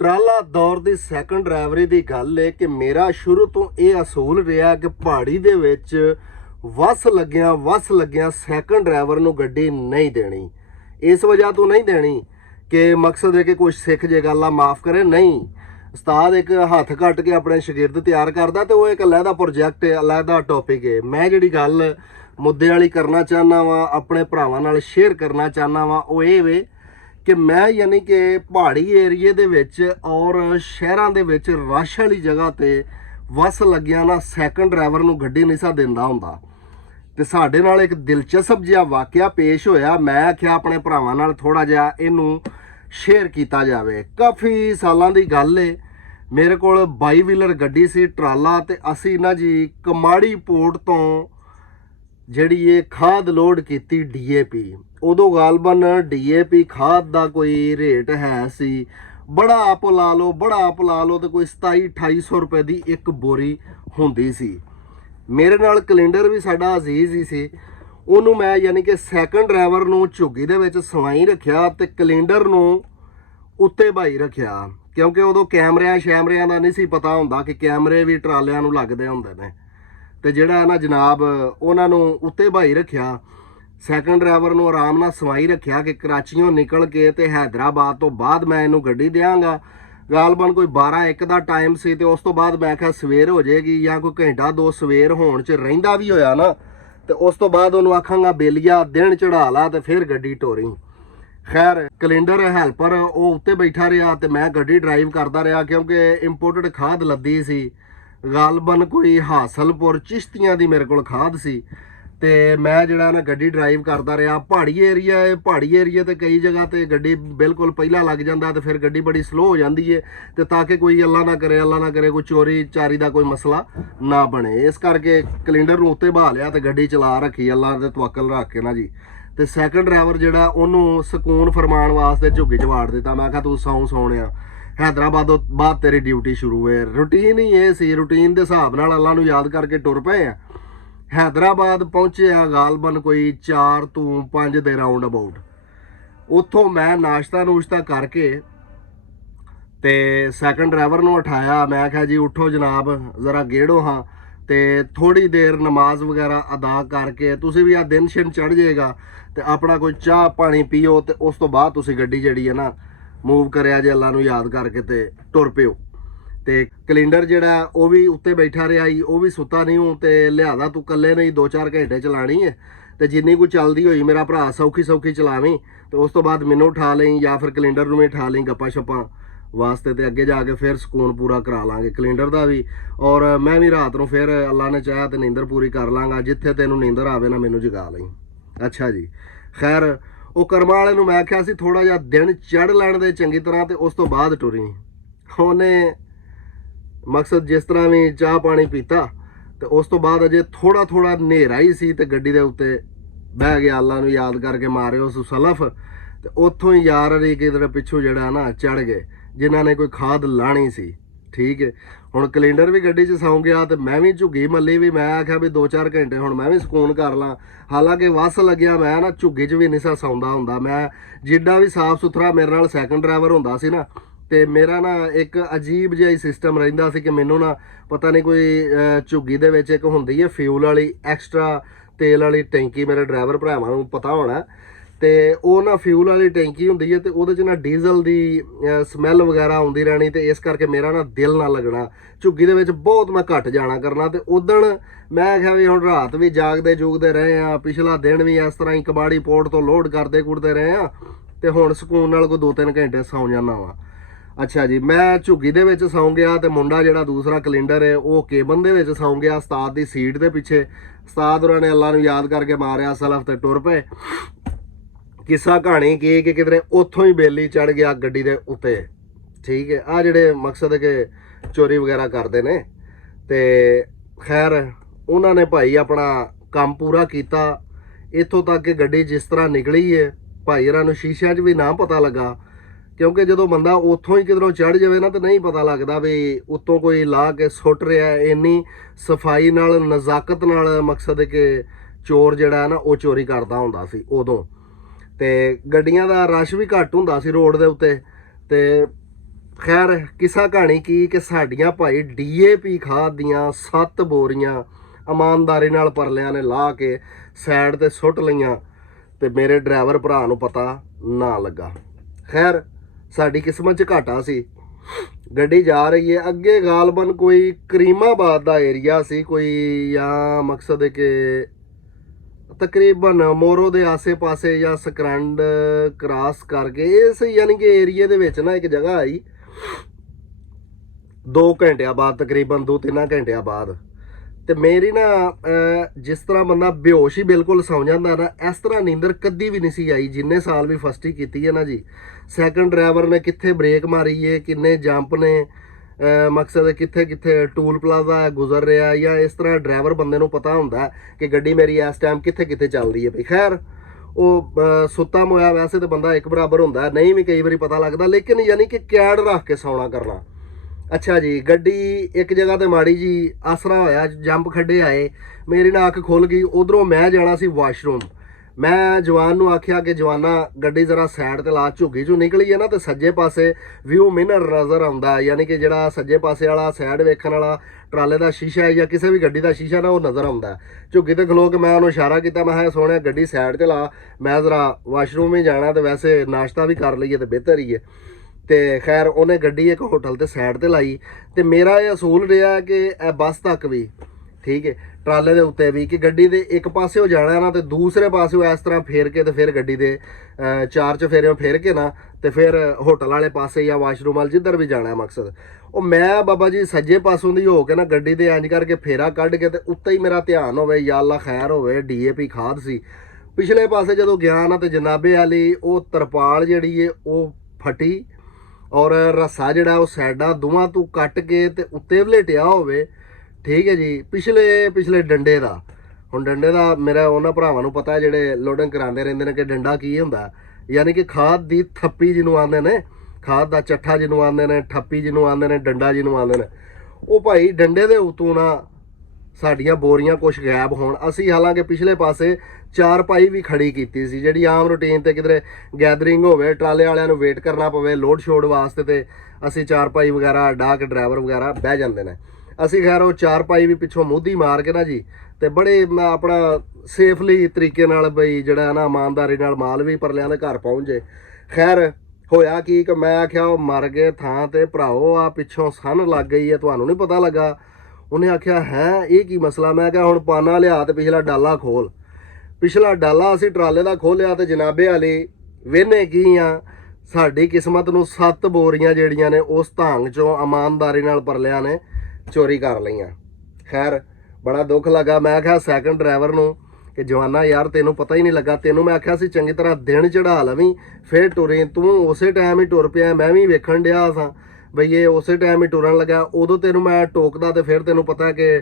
ਟਰਾਲਾ ਦੌਰ ਦੀ ਸੈਕੰਡ ਡਰਾਈਵਰੀ ਦੀ ਗੱਲ ਹੈ ਕਿ ਮੇਰਾ ਸ਼ੁਰੂ ਤੋਂ ਇਹ ਅਸੂਲ ਰਿਹਾ ਕਿ ਪਹਾੜੀ ਦੇ ਵਿੱਚ ਵਸ ਲੱਗਿਆ ਸੈਕੰਡ ਡਰਾਈਵਰ ਨੂੰ ਗੱਡੀ ਨਹੀਂ ਦੇਣੀ। ਇਸ ਵਜ੍ਹਾ ਤੋਂ ਨਹੀਂ ਦੇਣੀ ਕਿ ਮਕਸਦ ਹੈ ਕਿ ਕੁਝ ਸਿੱਖ ਜੇ ਗੱਲ ਆ ਮਾਫ ਕਰੇ, ਨਹੀਂ। ਉਸਤਾਦ ਇੱਕ ਹੱਥ ਕੱਟ ਕੇ ਆਪਣੇ ਸ਼ਾਗਿਰਦ ਤਿਆਰ ਕਰਦਾ ਤੇ ਉਹ ਇੱਕ ਅਲੱਗਾ ਪ੍ਰੋਜੈਕਟ ਹੈ, ਅਲੱਗਾ ਟੌਪਿਕ ਹੈ। ਮੈਂ ਜਿਹੜੀ ਗੱਲ ਮੁੱਦੇ ਵਾਲੀ ਕਰਨਾ ਚਾਹੁੰਦਾ ਵਾਂ, ਆਪਣੇ ਭਰਾਵਾਂ ਨਾਲ ਸ਼ੇਅਰ ਕਰਨਾ ਚਾਹੁੰਦਾ ਵਾਂ, ਉਹ ਇਹ ਵੇ ਕਿ ਮੈਂ ਯਾਨੀ ਕਿ ਪਹਾੜੀ ਏਰੀਏ ਦੇ ਵਿੱਚ ਔਰ ਸ਼ਹਿਰਾਂ ਦੇ ਵਿੱਚ ਰਸ਼ ਵਾਲੀ ਜਗ੍ਹਾ ਤੇ ਵਸ ਲੱਗਿਆ ਨਾ ਸੈਕੰਡ ਡਰਾਈਵਰ ਨੂੰ ਗੱਡੀ ਨਹੀਂ ਸਾ ਦਿੰਦਾ ਹੁੰਦਾ। ਤੇ ਸਾਡੇ ਨਾਲ ਇੱਕ ਦਿਲਚਸਪ ਜਿਹਾ ਵਾਕਿਆ ਪੇਸ਼ ਹੋਇਆ। ਮੈਂ ਆਖਿਆ ਆਪਣੇ ਭਰਾਵਾਂ ਨਾਲ ਥੋੜਾ ਜਿਹਾ ਇਹਨੂੰ ਸ਼ੇਅਰ ਕੀਤਾ ਜਾਵੇ। ਕਾਫੀ ਸਾਲਾਂ ਦੀ ਗੱਲ ਏ, ਮੇਰੇ ਕੋਲ 22 ਵੀਲਰ ਗੱਡੀ ਸੀ ਟਰਾਲਾ, ਤੇ ਅਸੀਂ ਨਾ ਜੀ ਕਮਾੜੀ ਪੋਰਟ ਤੋਂ ਜਿਹੜੀ ਇਹ ਖਾਦ ਲੋਡ ਕੀਤੀ DAP। ਉਦੋਂ ਗਾਲਬਨ DAP ਖਾਦ ਦਾ ਕੋਈ ਰੇਟ ਹੈ ਸੀ, ਬੜਾ ਆਪ ਲਾ ਲਓ ਤੇ ਕੋਈ 27-2800 ਰੁਪਏ ਦੀ ਇੱਕ ਬੋਰੀ ਹੁੰਦੀ ਸੀ। ਮੇਰੇ ਨਾਲ ਕੈਲੰਡਰ ਵੀ ਸਾਡਾ ਅਜ਼ੀਜ਼ ਹੀ ਸੀ, ਉਹਨੂੰ ਮੈਂ ਯਾਨੀ ਕਿ ਸੈਕੰਡ ਡਰਾਈਵਰ ਨੂੰ ਝੁੱਗੀ ਦੇ ਵਿੱਚ ਸਵਾਈ ਰੱਖਿਆ ਤੇ ਕੈਲੰਡਰ ਨੂੰ ਉੱਤੇ ਬਾਈ ਰੱਖਿਆ, ਕਿਉਂਕਿ ਉਦੋਂ ਕੈਮਰਿਆਂ ਦਾ ਨਹੀਂ ਸੀ ਪਤਾ ਹੁੰਦਾ ਕਿ ਕੈਮਰੇ ਵੀ ਟਰਾਲਿਆਂ ਨੂੰ ਲੱਗਦੇ ਹੁੰਦੇ ਨੇ। ਤੇ ਜਿਹੜਾ ਨਾ ਜਨਾਬ ਉਹਨਾਂ ਨੂੰ ਉੱਤੇ ਬਾਈ ਰੱਖਿਆ, ਸੈਕੰਡ ਡਰਾਈਵਰ ਨੂੰ ਆਰਾਮ ਨਾਲ ਸਵਾਈ ਰੱਖਿਆ ਕਿ ਕਰਾਚੀਓਂ ਨਿਕਲ ਕੇ ਤੇ ਹੈਦਰਾਬਾਦ ਤੋਂ ਬਾਅਦ ਮੈਂ ਇਹਨੂੰ ਗੱਡੀ ਦਿਆਂਗਾ। ਗਾਲਬਨ ਕੋਈ 12-1 ਦਾ ਟਾਈਮ ਸੀ ਤੇ ਉਸ ਤੋਂ ਬਾਅਦ ਮੈਂ ਕਿਹਾ ਸਵੇਰ ਹੋ ਜਾਏਗੀ ਜਾਂ ਕੋਈ ਘੰਟਾ ਦੋ ਸਵੇਰ ਹੋਣ 'ਚ ਰਹਿੰਦਾ ਵੀ ਹੋਇਆ ਨਾ, ਤੇ ਉਸ ਤੋਂ ਬਾਅਦ ਉਹਨੂੰ ਆਖਾਂਗਾ ਬੇਲੀਆ ਦਿਨ ਚੜਾ ਲਾ ਤੇ ਫਿਰ ਗੱਡੀ ਟੋਰੀ। ਖੈਰ ਕੈਲੰਡਰ ਹੈਲਪਰ ਉਹ ਉੱਤੇ ਬੈਠਾ ਰਿਹਾ ਤੇ ਮੈਂ ਗੱਡੀ ਡਰਾਈਵ ਕਰਦਾ ਰਿਹਾ, ਕਿਉਂਕਿ ਇੰਪੋਰਟਡ ਖਾਦ ਲੱਦੀ ਸੀ। ਗਾਲਬਨ ਕੋਈ ਹਾਸਲਪੁਰ ਚਿਸ਼ਤੀਆਂ ਦੀ ਮੇਰੇ ਕੋਲ ਖਾਦ ਸੀ ਤੇ ਮੈਂ ਜਿਹੜਾ ਨਾ ਗੱਡੀ ਡਰਾਈਵ ਕਰਦਾ ਰਿਹਾ। ਪਹਾੜੀ ਏਰੀਆ ਤੇ ਕਈ ਜਗ੍ਹਾ ਤੇ ਗੱਡੀ ਬਿਲਕੁਲ ਪਹਿਲਾਂ ਲੱਗ ਜਾਂਦਾ ਤੇ ਫਿਰ ਗੱਡੀ ਬੜੀ ਸਲੋ ਹੋ ਜਾਂਦੀ ਹੈ, ਤੇ ਤਾਂ ਕਿ ਕੋਈ ਅੱਲਾ ਨਾ ਕਰੇ ਕੋਈ ਚੋਰੀ ਚਾਰੀ ਦਾ ਕੋਈ ਮਸਲਾ ਨਾ ਬਣੇ। ਇਸ ਕਰਕੇ ਕੈਲੰਡਰ ਨੂੰ ਉੱਤੇ ਬਹਾ ਲਿਆ ਤੇ ਗੱਡੀ ਚਲਾ ਰੱਖੀ ਅੱਲਾ ਦੇ ਤਵੱਕਲ ਰੱਖ ਕੇ ਨਾ ਜੀ। ਤੇ ਸੈਕੰਡ ਡਰਾਈਵਰ ਜਿਹੜਾ ਉਹਨੂੰ ਸਕੂਨ ਫਰਮਾਉਣ ਵਾਸਤੇ ਝੁੱਗੀ 'ਚ ਵਾੜ ਦਿੱਤਾ। ਮੈਂ ਕਿਹਾ ਤੂੰ ਸੌਣਿਆ, ਹੈਦਰਾਬਾਦ ਤੋਂ ਬਾਅਦ ਤੇਰੀ ਡਿਊਟੀ ਸ਼ੁਰੂ ਹੈ। ਰੂਟੀਨ ਹੀ ਇਹ ਸੀ, ਰੂਟੀਨ ਦੇ ਹਿਸਾਬ ਨਾਲ ਅੱਲਾ ਨੂੰ ਯਾਦ ਕਰਕੇ ਟੁਰ ਪਏ ਆ। ਹੈਦਰਾਬਾਦ ਪਹੁੰਚਿਆ ਗਾਲਬਨ ਕੋਈ 4 ਤੋਂ 5 ਦੇ ਰਾਉਂਡ ਅਬਾਊਟ। ਉੱਥੋਂ ਮੈਂ ਨਾਸ਼ਤਾ ਕਰਕੇ ਤੇ ਸੈਕੰਡ ਡਰਾਈਵਰ ਨੂੰ ਉਠਾਇਆ। ਮੈਂ ਕਿਹਾ ਜੀ ਉੱਠੋ ਜਨਾਬ, ਜ਼ਰਾ ਗੇੜੋ ਹਾਂ ਤੇ ਥੋੜੀ ਦੇਰ ਨਮਾਜ਼ ਵਗੈਰਾ ਅਦਾ ਕਰਕੇ ਤੁਸੀਂ ਵੀ ਆ ਦਿਨ ਸ਼ਿਨ ਚੜ ਜਾਏਗਾ ਤੇ ਆਪਣਾ ਕੋਈ ਚਾਹ ਪਾਣੀ ਪੀਓ ਤੇ ਉਸ ਤੋਂ ਬਾਅਦ ਤੁਸੀਂ ਗੱਡੀ ਜਿਹੜੀ ਹੈ ਨਾ ਮੂਵ ਕਰਿਆ ਜੇ ਅੱਲਾ ਨੂੰ ਯਾਦ ਕਰਕੇ ਤੇ ਟੁਰ ਪਿਓ। ਤੇ ਕੈਲੰਡਰ ਜਿਹੜਾ ਉਹ ਵੀ ਉੱਤੇ ਬੈਠਾ ਰਿਹਾ ਜੀ, ਉਹ ਵੀ ਸੁੱਤਾ ਨਹੀਂ ਹੂੰ ਤੇ ਲਿਆਦਾ ਤੂੰ ਇਕੱਲੇ ਨਹੀਂ 2-4 ਘੰਟੇ ਚਲਾਣੀ ਹੈ ਤੇ ਜਿੰਨੀ ਕੁ ਚੱਲਦੀ ਹੋਈ ਮੇਰਾ ਭਰਾ ਸੌਖੀ ਚਲਾਵੀਂ ਤੇ ਉਸ ਤੋਂ ਬਾਅਦ ਮੈਨੂੰ ਉਠਾ ਲਈ ਜਾਂ ਫਿਰ ਕੈਲੰਡਰ ਨੂੰ ਵੀ ਉਠਾ ਲਈ ਗੱਪਾਂ ਛੱਪਾਂ ਵਾਸਤੇ, ਤੇ ਅੱਗੇ ਜਾ ਕੇ ਫਿਰ ਸਕੂਨ ਪੂਰਾ ਕਰਾ ਲਾਂਗੇ ਕੈਲੰਡਰ ਦਾ ਵੀ, ਔਰ ਮੈਂ ਵੀ ਰਾਤ ਨੂੰ ਫਿਰ ਅੱਲਾ ਨੇ ਚਾਹਿਆ ਤੇ ਨੀਂਦਰ ਪੂਰੀ ਕਰ ਲਾਂਗਾ। ਜਿੱਥੇ ਤੈਨੂੰ ਨੀਂਦਰ ਆਵੇ ਨਾ ਮੈਨੂੰ ਜਗਾ ਲਈ। ਅੱਛਾ ਜੀ, ਖੈਰ ਉਹ ਕਰਮਾਂ ਵਾਲੇ ਨੂੰ ਮੈਂ ਆਖਿਆ ਸੀ ਥੋੜਾ ਜਿਹਾ ਦਿਨ ਚੜ ਲੈਣ ਦੇ ਚੰਗੀ ਤਰ੍ਹਾਂ ਤੇ ਉਸ ਤੋਂ ਬਾਅਦ ਟੁਰੀ। ਉਹਨੇ ਮਕਸਦ ਜਿਸ ਤਰ੍ਹਾਂ ਵੀ ਚਾਹ ਪਾਣੀ ਪੀਤਾ ਤੇ ਉਸ ਤੋਂ ਬਾਅਦ ਅਜੇ ਥੋੜਾ ਹਨੇਰਾ ਹੀ ਸੀ ਤੇ ਗੱਡੀ ਦੇ ਉੱਤੇ ਬਹਿ ਗਿਆ, ਅੱਲਾ ਨੂੰ ਯਾਦ ਕਰਕੇ ਮਾਰਿਓ ਸਲਫ। ਤੇ ਉੱਥੋਂ ਹੀ ਯਾਰ ਰੀ ਕਿਧਰ ਪਿੱਛੋਂ ਜਿਹੜਾ ਨਾ ਚੜ ਗਏ ਜਿਨ੍ਹਾਂ ਨੇ ਕੋਈ ਖਾਦ ਲਾਣੀ ਸੀ। ਠੀਕ ਹੈ, ਹੁਣ ਕੈਲੰਡਰ ਵੀ ਗੱਡੀ 'ਚ ਸੌਂ ਗਿਆ ਤੇ ਮੈਂ ਵੀ ਝੁੱਗੀ ਮੱਲੀ ਵੀ। ਮੈਂ ਆਖਿਆ ਵੀ 2-4 ਘੰਟੇ ਹੁਣ ਮੈਂ ਵੀ ਸਕੂਨ ਕਰ ਲਾਂ। ਹਾਲਾਂਕਿ ਵਸ ਲੱਗਿਆ ਮੈਂ ਨਾ ਝੁੱਗੀ 'ਚ ਵੀ ਨਹੀਂ ਸੌਂਦਾ ਹੁੰਦਾ। ਮੈਂ ਜਿੱਡਾ ਵੀ ਸਾਫ਼ ਸੁਥਰਾ ਮੇਰੇ ਨਾਲ ਸੈਕੰਡ ਡਰਾਈਵਰ ਹੁੰਦਾ ਸੀ ਨਾ, ਤੇ ਮੇਰਾ ਨਾ ਇੱਕ ਅਜੀਬ ਜਿਹਾ ਹੀ ਸਿਸਟਮ ਰਹਿੰਦਾ ਸੀ ਕਿ ਮੈਨੂੰ ਨਾ ਪਤਾ ਨਹੀਂ ਕੋਈ ਝੁੱਗੀ ਦੇ ਵਿੱਚ ਇੱਕ ਹੁੰਦੀ ਹੈ ਫਿਊਲ ਵਾਲੀ ਐਕਸਟਰਾ ਤੇਲ ਵਾਲੀ ਟੈਂਕੀ, ਮੇਰੇ ਡਰਾਈਵਰ ਭਰਾਵਾਂ ਨੂੰ ਪਤਾ ਹੋਣਾ। ਤੇ ਉਹ ਨਾ ਫਿਊਲ ਵਾਲੀ ਟੈਂਕੀ ਹੁੰਦੀ ਹੈ ਤੇ ਉਹਦੇ 'ਚ ਨਾ ਡੀਜ਼ਲ ਦੀ ਸਮੈਲ ਵਗੈਰਾ ਆਉਂਦੀ ਰਹਿਣੀ, ਤੇ ਇਸ ਕਰਕੇ ਮੇਰਾ ਨਾ ਦਿਲ ਨਾ ਲੱਗਣਾ ਝੁੱਗੀ ਦੇ ਵਿੱਚ। ਬਹੁਤ ਮੈਂ ਘੱਟ ਜਾਣਾ ਕਰਨਾ। ਤੇ ਉਦਣ ਮੈਂ ਕਿਹਾ ਵੀ ਹੁਣ ਰਾਤ ਵੀ ਜਾਗਦੇ ਰਹੇ ਆ, ਪਿਛਲਾ ਦਿਨ ਵੀ ਇਸ ਤਰ੍ਹਾਂ ਹੀ ਕਬਾੜੀ ਪੋਰਟ ਤੋਂ ਲੋਡ ਕਰਦੇ ਰਹੇ ਆ, ਤੇ ਹੁਣ ਸਕੂਨ ਨਾਲ ਕੋਈ 2-3 ਘੰਟੇ ਸੌਂ ਜਾਂਦਾ ਵਾ। ਅੱਛਾ ਜੀ, ਮੈਂ ਝੁੱਗੀ ਦੇ ਵਿੱਚ ਸੌਂ ਗਿਆ ਤੇ ਮੁੰਡਾ ਜਿਹੜਾ ਦੂਸਰਾ ਕੈਲੰਡਰ ਹੈ ਉਹ ਕੇਬਨ ਦੇ ਵਿੱਚ ਸੌਂ ਗਿਆ ਉਸਤਾਦ ਦੀ ਸੀਟ ਦੇ ਪਿੱਛੇ। ਉਸਤਾਦ ਉਹਨਾਂ ਨੇ ਅੱਲਾ ਨੂੰ ਯਾਦ ਕਰਕੇ ਮਾਰਿਆ ਸਲਫ ਤੇ ਟੁਰ ਪਏ। ਕਿੱਸਾ ਕਹਾਣੀ ਕੀ ਕਿ ਕਿਧਰੇ ਉੱਥੋਂ ਹੀ ਬੇਲੀ ਚੜ ਗਿਆ ਗੱਡੀ ਦੇ ਉੱਤੇ। ਠੀਕ ਹੈ, ਆ ਜਿਹੜੇ ਮਕਸਦ ਕਿ ਚੋਰੀ ਵਗੈਰਾ ਕਰਦੇ ਨੇ। ਤੇ ਖੈਰ ਉਹਨਾਂ ਨੇ ਭਾਈ ਆਪਣਾ ਕੰਮ ਪੂਰਾ ਕੀਤਾ। ਇੱਥੋਂ ਤੱਕ ਕਿ ਗੱਡੀ ਜਿਸ ਤਰ੍ਹਾਂ ਨਿਕਲੀ ਹੈ ਭਾਈ ਇਹਨਾਂ ਨੂੰ ਸ਼ੀਸ਼ਿਆਂ 'ਚ ਵੀ ਨਾ ਪਤਾ ਲੱਗਾ, ਕਿਉਂਕਿ ਜਦੋਂ ਬੰਦਾ ਉੱਥੋਂ ਹੀ ਕਿਧਰੋਂ ਚੜ ਜਾਵੇ ਨਾ ਤਾਂ ਨਹੀਂ ਪਤਾ ਲੱਗਦਾ ਵੀ ਉੱਤੋਂ ਕੋਈ ਲਾ ਕੇ ਸੁੱਟ ਰਿਹਾ। ਇੰਨੀ ਸਫਾਈ ਨਾਲ ਨਜ਼ਾਕਤ ਨਾਲ ਮਕਸਦ ਕਿ ਚੋਰ ਜਿਹੜਾ ਨਾ ਉਹ ਚੋਰੀ ਕਰਦਾ ਹੁੰਦਾ ਸੀ ਉਦੋਂ। ਤੇ ਗੱਡੀਆਂ ਦਾ ਰਸ਼ ਵੀ ਘੱਟ ਹੁੰਦਾ ਸੀ ਰੋਡ ਦੇ ਉੱਤੇ। ਤੇ ਖੈਰ ਕਿੱਸਾ ਕਹਾਣੀ ਕੀ ਕਿ ਸਾਡੀਆਂ ਭਾਈ ਡੀਏਪੀ ਖਾਦ ਦੀਆਂ 7 ਬੋਰੀਆਂ ਇਮਾਨਦਾਰੀ ਨਾਲ ਪਰਲਿਆਂ ਨੇ ਲਾ ਕੇ ਸਾਈਡ ਤੇ ਸੁੱਟ ਲਈਆਂ ਤੇ ਮੇਰੇ ਡਰਾਈਵਰ ਭਰਾ ਨੂੰ ਪਤਾ ਨਾ ਲੱਗਾ। ਖੈਰ ਸਾਡੀ ਕਿਸਮਤ 'ਚ ਘਾਟਾ ਸੀ। ਗੱਡੀ ਜਾ ਰਹੀ ਹੈ ਅੱਗੇ ਗਾਲਬਨ ਕੋਈ ਕਰੀਮਾਬਾਦ ਦਾ ਏਰੀਆ ਸੀ ਕੋਈ, ਜਾਂ ਮਕਸਦ ਹੈ ਕਿ ਤਕਰੀਬਨ ਮੋਰੋ ਦੇ ਆਸੇ-ਪਾਸੇ ਜਾਂ ਸਕਰੰਡ ਕ੍ਰਾਸ ਕਰਕੇ ਇਸ ਯਾਨੀ ਕਿ ਏਰੀਏ ਦੇ ਵਿੱਚ ਨਾ ਇੱਕ ਜਗ੍ਹਾ ਆਈ 2 ਘੰਟਿਆਂ ਬਾਅਦ, ਤਕਰੀਬਨ 2-3 ਘੰਟਿਆਂ ਬਾਅਦ। ਤੇ ਮੇਰੀ ਨਾ ਜਿਸ ਤਰ੍ਹਾਂ ਬੰਦਾ ਬੇਹੋਸ਼ ਹੀ ਬਿਲਕੁਲ ਸੌਂ ਜਾਂਦਾ ਨਾ, ਇਸ ਤਰ੍ਹਾਂ ਨੀਂਦਰ ਕਦੀ ਵੀ ਨਹੀਂ ਸੀ ਆਈ ਜਿੰਨੇ ਸਾਲ ਵੀ ਫਸਟੀ ਕੀਤੀ ਹੈ ਨਾ ਜੀ। ਸੈਕੰਡ ਡਰਾਈਵਰ ਨੇ ਕਿੱਥੇ ਬ੍ਰੇਕ ਮਾਰੀ ਏ, ਕਿੰਨੇ ਜੰਪ ਨੇ, ਮਕਸਦ ਕਿੱਥੇ ਕਿੱਥੇ ਟੂਲ ਪਲਾਜ਼ਾ ਗੁਜ਼ਰ ਰਿਹਾ, ਜਾਂ ਇਸ ਤਰ੍ਹਾਂ ਡਰਾਈਵਰ ਬੰਦੇ ਨੂੰ ਪਤਾ ਹੁੰਦਾ ਕਿ ਗੱਡੀ ਮੇਰੀ ਇਸ ਟਾਈਮ ਕਿੱਥੇ ਕਿੱਥੇ ਚੱਲਦੀ ਹੈ। ਖੈਰ ਉਹ ਸੁੱਤਾ ਮੋਇਆ ਵੈਸੇ ਤਾਂ ਬੰਦਾ ਇੱਕ ਬਰਾਬਰ ਹੁੰਦਾ, ਨਹੀਂ ਵੀ ਕਈ ਵਾਰੀ ਪਤਾ ਲੱਗਦਾ, ਲੇਕਿਨ ਯਾਨੀ ਕਿ ਕੈਡ ਰੱਖ ਕੇ ਸੌਣਾ ਕਰਨਾ। ਅੱਛਾ ਜੀ, ਗੱਡੀ ਇੱਕ ਜਗ੍ਹਾ ਤੇ ਮਾੜੀ ਜੀ ਆਸਰਾ ਹੋਇਆ, ਜੰਪ ਖੱਡੇ ਆਏ, ਮੇਰੀ ਨਾ ਅੱਖ ਖੁੱਲ ਗਈ। ਉਧਰੋਂ ਮੈਂ ਜਾਣਾ ਸੀ ਵਾਸ਼ਰੂਮ। ਮੈਂ ਜਵਾਨ ਨੂੰ ਆਖਿਆ ਕਿ ਜਵਾਨਾ ਗੱਡੀ ਜ਼ਰਾ ਸਾਈਡ ਤੇ ਲਾ, ਝੁੱਗੀ ਚੋਂ ਨਿਕਲੀ ਹੈ ਨਾ ਤੇ ਸੱਜੇ ਪਾਸੇ ਵਿਊ ਮਿਰਰ ਨਜ਼ਰ ਆਉਂਦਾ, ਯਾਨੀ ਕਿ ਜਿਹੜਾ ਸੱਜੇ ਪਾਸੇ ਵਾਲਾ ਸਾਈਡ ਵੇਖਣ ਵਾਲਾ ਟਰਾਲੇ ਦਾ ਸ਼ੀਸ਼ਾ ਹੈ ਜਾਂ ਕਿਸੇ ਵੀ ਗੱਡੀ ਦਾ ਸ਼ੀਸ਼ਾ ਨਾ, ਉਹ ਨਜ਼ਰ ਆਉਂਦਾ। ਝੁੱਗੀ ਤੇ ਖਲੋ ਕੇ ਮੈਂ ਉਹਨੂੰ ਇਸ਼ਾਰਾ ਕੀਤਾ, ਮੈਂ ਕਿਹਾ ਸੋਹਣਿਆ ਗੱਡੀ ਸਾਈਡ ਤੇ ਲਾ, ਮੈਂ ਜ਼ਰਾ ਵਾਸ਼ਰੂਮ ਹੀ ਜਾਣਾ ਤੇ ਵੈਸੇ ਨਾਸ਼ਤਾ ਵੀ ਕਰ ਲਈਏ ਤੇ ਬਿਹਤਰ ਹੀ ਹੈ। ਤੇ ਖੈਰ ਉਹਨੇ ਗੱਡੀ ਇੱਕ ਹੋਟਲ ਤੇ ਸਾਈਡ ਤੇ ਲਾਈ। ਤੇ ਮੇਰਾ ਇਹ ਅਸੂਲ ਰਿਹਾ ਕਿ ਇਹ ਬੱਸ ਤੱਕ ਵੀ ਠੀਕ ਹੈ, ਟਰਾਲੇ ਦੇ ਉੱਤੇ ਵੀ, ਕਿ ਗੱਡੀ ਦੇ ਇੱਕ ਪਾਸਿਓਂ ਜਾਣਾ ਨਾ ਤੇ ਦੂਸਰੇ ਪਾਸਿਓਂ ਇਸ ਤਰ੍ਹਾਂ ਫੇਰ ਕੇ ਤੇ ਫਿਰ ਗੱਡੀ ਦੇ 4 ਚੁਫੇਰਿਓਂ ਫੇਰ ਕੇ ਨਾ ਤੇ ਫਿਰ ਹੋਟਲ ਵਾਲੇ ਪਾਸੇ ਜਾਂ ਵਾਸ਼ਰੂਮ ਵਾਲ ਜਿੱਧਰ ਵੀ ਜਾਣਾ ਮਕਸਦ। ਉਹ ਮੈਂ ਬਾਬਾ ਜੀ ਸੱਜੇ ਪਾਸੋਂ ਦੀ ਹੋ ਕੇ ਨਾ ਗੱਡੀ ਦੇ ਇੰਜ ਕਰਕੇ ਫੇਰਾ ਕੱਢ ਕੇ ਤੇ ਉੱਤੇ ਹੀ ਮੇਰਾ ਧਿਆਨ ਹੋਵੇ, ਯਾ ਅੱਲਾ ਖੈਰ ਹੋਵੇ, ਡੀਏਪੀ ਖਾਦ ਸੀ। ਪਿਛਲੇ ਪਾਸੇ ਜਦੋਂ ਗਿਆ ਨਾ ਤੇ ਜਨਾਬੇ ਵਾਲੀ ਉਹ ਤਰਪਾਲ ਜਿਹੜੀ ਏ ਉਹ ਫਟੀ ਔਰ ਰੱਸਾ ਜਿਹੜਾ ਉਹ ਸਾਈਡਾਂ ਦੋਵਾਂ ਤੋਂ ਕੱਟ ਕੇ ਤੇ ਉੱਤੇ ਵਲੇਟਿਆ ਹੋਵੇ। ਠੀਕ ਹੈ ਜੀ, ਪਿਛਲੇ ਡੰਡੇ ਦਾ, ਹੁਣ ਡੰਡੇ ਦਾ ਮੇਰਾ ਉਹਨਾਂ ਭਰਾਵਾਂ ਨੂੰ ਪਤਾ ਜਿਹੜੇ ਲੋਡਿੰਗ ਕਰਾਉਂਦੇ ਰਹਿੰਦੇ ਨੇ ਕਿ ਡੰਡਾ ਕੀ ਹੁੰਦਾ, ਯਾਨੀ ਕਿ ਖਾਦ ਦੀ ਥੱਪੀ ਜਿਹਨੂੰ ਆਉਂਦੇ ਨੇ, ਖਾਦ ਦਾ ਚੱਠਾ ਜਿਹਨੂੰ ਆਉਂਦੇ ਨੇ, ਠੱਪੀ ਜਿਹਨੂੰ ਆਉਂਦੇ ਨੇ, ਡੰਡਾ ਜਿਹਨੂੰ ਆਉਂਦੇ ਨੇ। ਉਹ ਭਾਈ ਡੰਡੇ ਦੇ ਉਤੋਂ ਨਾ ਸਾਡੀਆਂ ਬੋਰੀਆਂ ਕੁਛ ਗਾਇਬ ਹੋਣ। ਅਸੀਂ ਹਾਲਾਂਕਿ ਪਿਛਲੇ ਪਾਸੇ 4 ਪਾਈ ਵੀ ਖੜੀ ਕੀਤੀ ਸੀ, ਜਿਹੜੀ ਆਮ ਰੂਟੀਨ ਤੇ ਕਿਧਰੇ ਗੈਦਰਿੰਗ ਹੋਵੇ, ਟਰਾਲੇ ਵਾਲਿਆਂ ਨੂੰ ਵੇਟ ਕਰਨਾ ਪਵੇ ਲੋਡ ਸ਼ੋਡ ਵਾਸਤੇ, ਤੇ ਅਸੀਂ 4 ਪਾਈ ਵਗੈਰਾ ਡਾ ਕੇ ਡਰਾਈਵਰ ਵਗੈਰਾ ਬਹਿ ਜਾਂਦੇ ਨੇ। ਅਸੀਂ ਖੈਰ ਉਹ 4 ਪਾਈ ਵੀ ਪਿੱਛੋਂ ਮੂਧੀ ਮਾਰ ਕੇ ਨਾ ਜੀ ਤੇ ਬੜੇ ਆਪਣਾ ਸੇਫਲੀ ਤਰੀਕੇ ਨਾਲ ਬਈ ਜਿਹੜਾ ਨਾ ਇਮਾਨਦਾਰੀ ਨਾਲ ਮਾਲ ਵੀ ਪਰਲਿਆਂ ਦੇ ਘਰ ਪਹੁੰਚ ਜੇ। ਖੈਰ ਹੋਇਆ ਕੀ ਕਿ ਮੈਂ ਆਖਿਆ ਉਹ ਮਰ ਗਏ ਥਾਂ ਤੇ ਭਰਾਓ, ਆ ਪਿੱਛੋਂ ਸੰਨ ਲੱਗ ਗਈ ਹੈ, ਤੁਹਾਨੂੰ ਨਹੀਂ ਪਤਾ ਲੱਗਾ? ਉਹਨੇ ਆਖਿਆ ਹੈ ਇਹ ਕੀ ਮਸਲਾ? ਮੈਂ ਕਿਹਾ ਹੁਣ ਪਾਨਾ ਲਿਆ ਤੇ ਪਿਛਲਾ ਡਾਲਾ ਖੋਲ। ਪਿਛਲਾ ਡਾਲਾ ਅਸੀਂ ਟਰਾਲੇ ਦਾ ਖੋਲਿਆ ਤੇ ਜਨਾਬੇ ਵਾਲੀ ਵੇਨੇ ਕੀ ਆ, ਸਾਡੀ ਕਿਸਮਤ ਨੂੰ 7 ਬੋਰੀਆਂ ਜਿਹੜੀਆਂ ਨੇ ਉਸ ਧਾਂਗ ਚੋਂ ਇਮਾਨਦਾਰੀ ਨਾਲ ਪਰਲਿਆਂ ਨੇ ਚੋਰੀ ਕਰ ਲਈਆਂ। ਖੈਰ ਬੜਾ ਦੁੱਖ ਲੱਗਾ। ਮੈਂ ਕਿਹਾ ਸੈਕੰਡ ਡਰਾਈਵਰ ਨੂੰ ਕਿ ਜਵਾਨਾ ਯਾਰ ਤੈਨੂੰ ਪਤਾ ਹੀ ਨਹੀਂ ਲੱਗਾ, ਤੈਨੂੰ ਮੈਂ ਆਖਿਆ ਸੀ ਚੰਗੀ ਤਰ੍ਹਾਂ ਦਿਨ ਚੜਾ ਲਵੀਂ ਫਿਰ ਟੁਰੇ, ਤੂੰ ਉਸੇ ਟਾਈਮ ਹੀ ਟੁਰ ਪਿਆ। ਮੈਂ ਵੀ ਵੇਖਣ ਡਿਆ ਸਾਂ ਬਈ ਇਹ ਉਸੇ ਟਾਈਮ ਹੀ ਟੁਰਨ ਲੱਗਾ, ਉਦੋਂ ਤੈਨੂੰ ਮੈਂ ਟੋਕਦਾ ਤੇ ਫਿਰ ਤੈਨੂੰ ਪਤਾ ਕਿ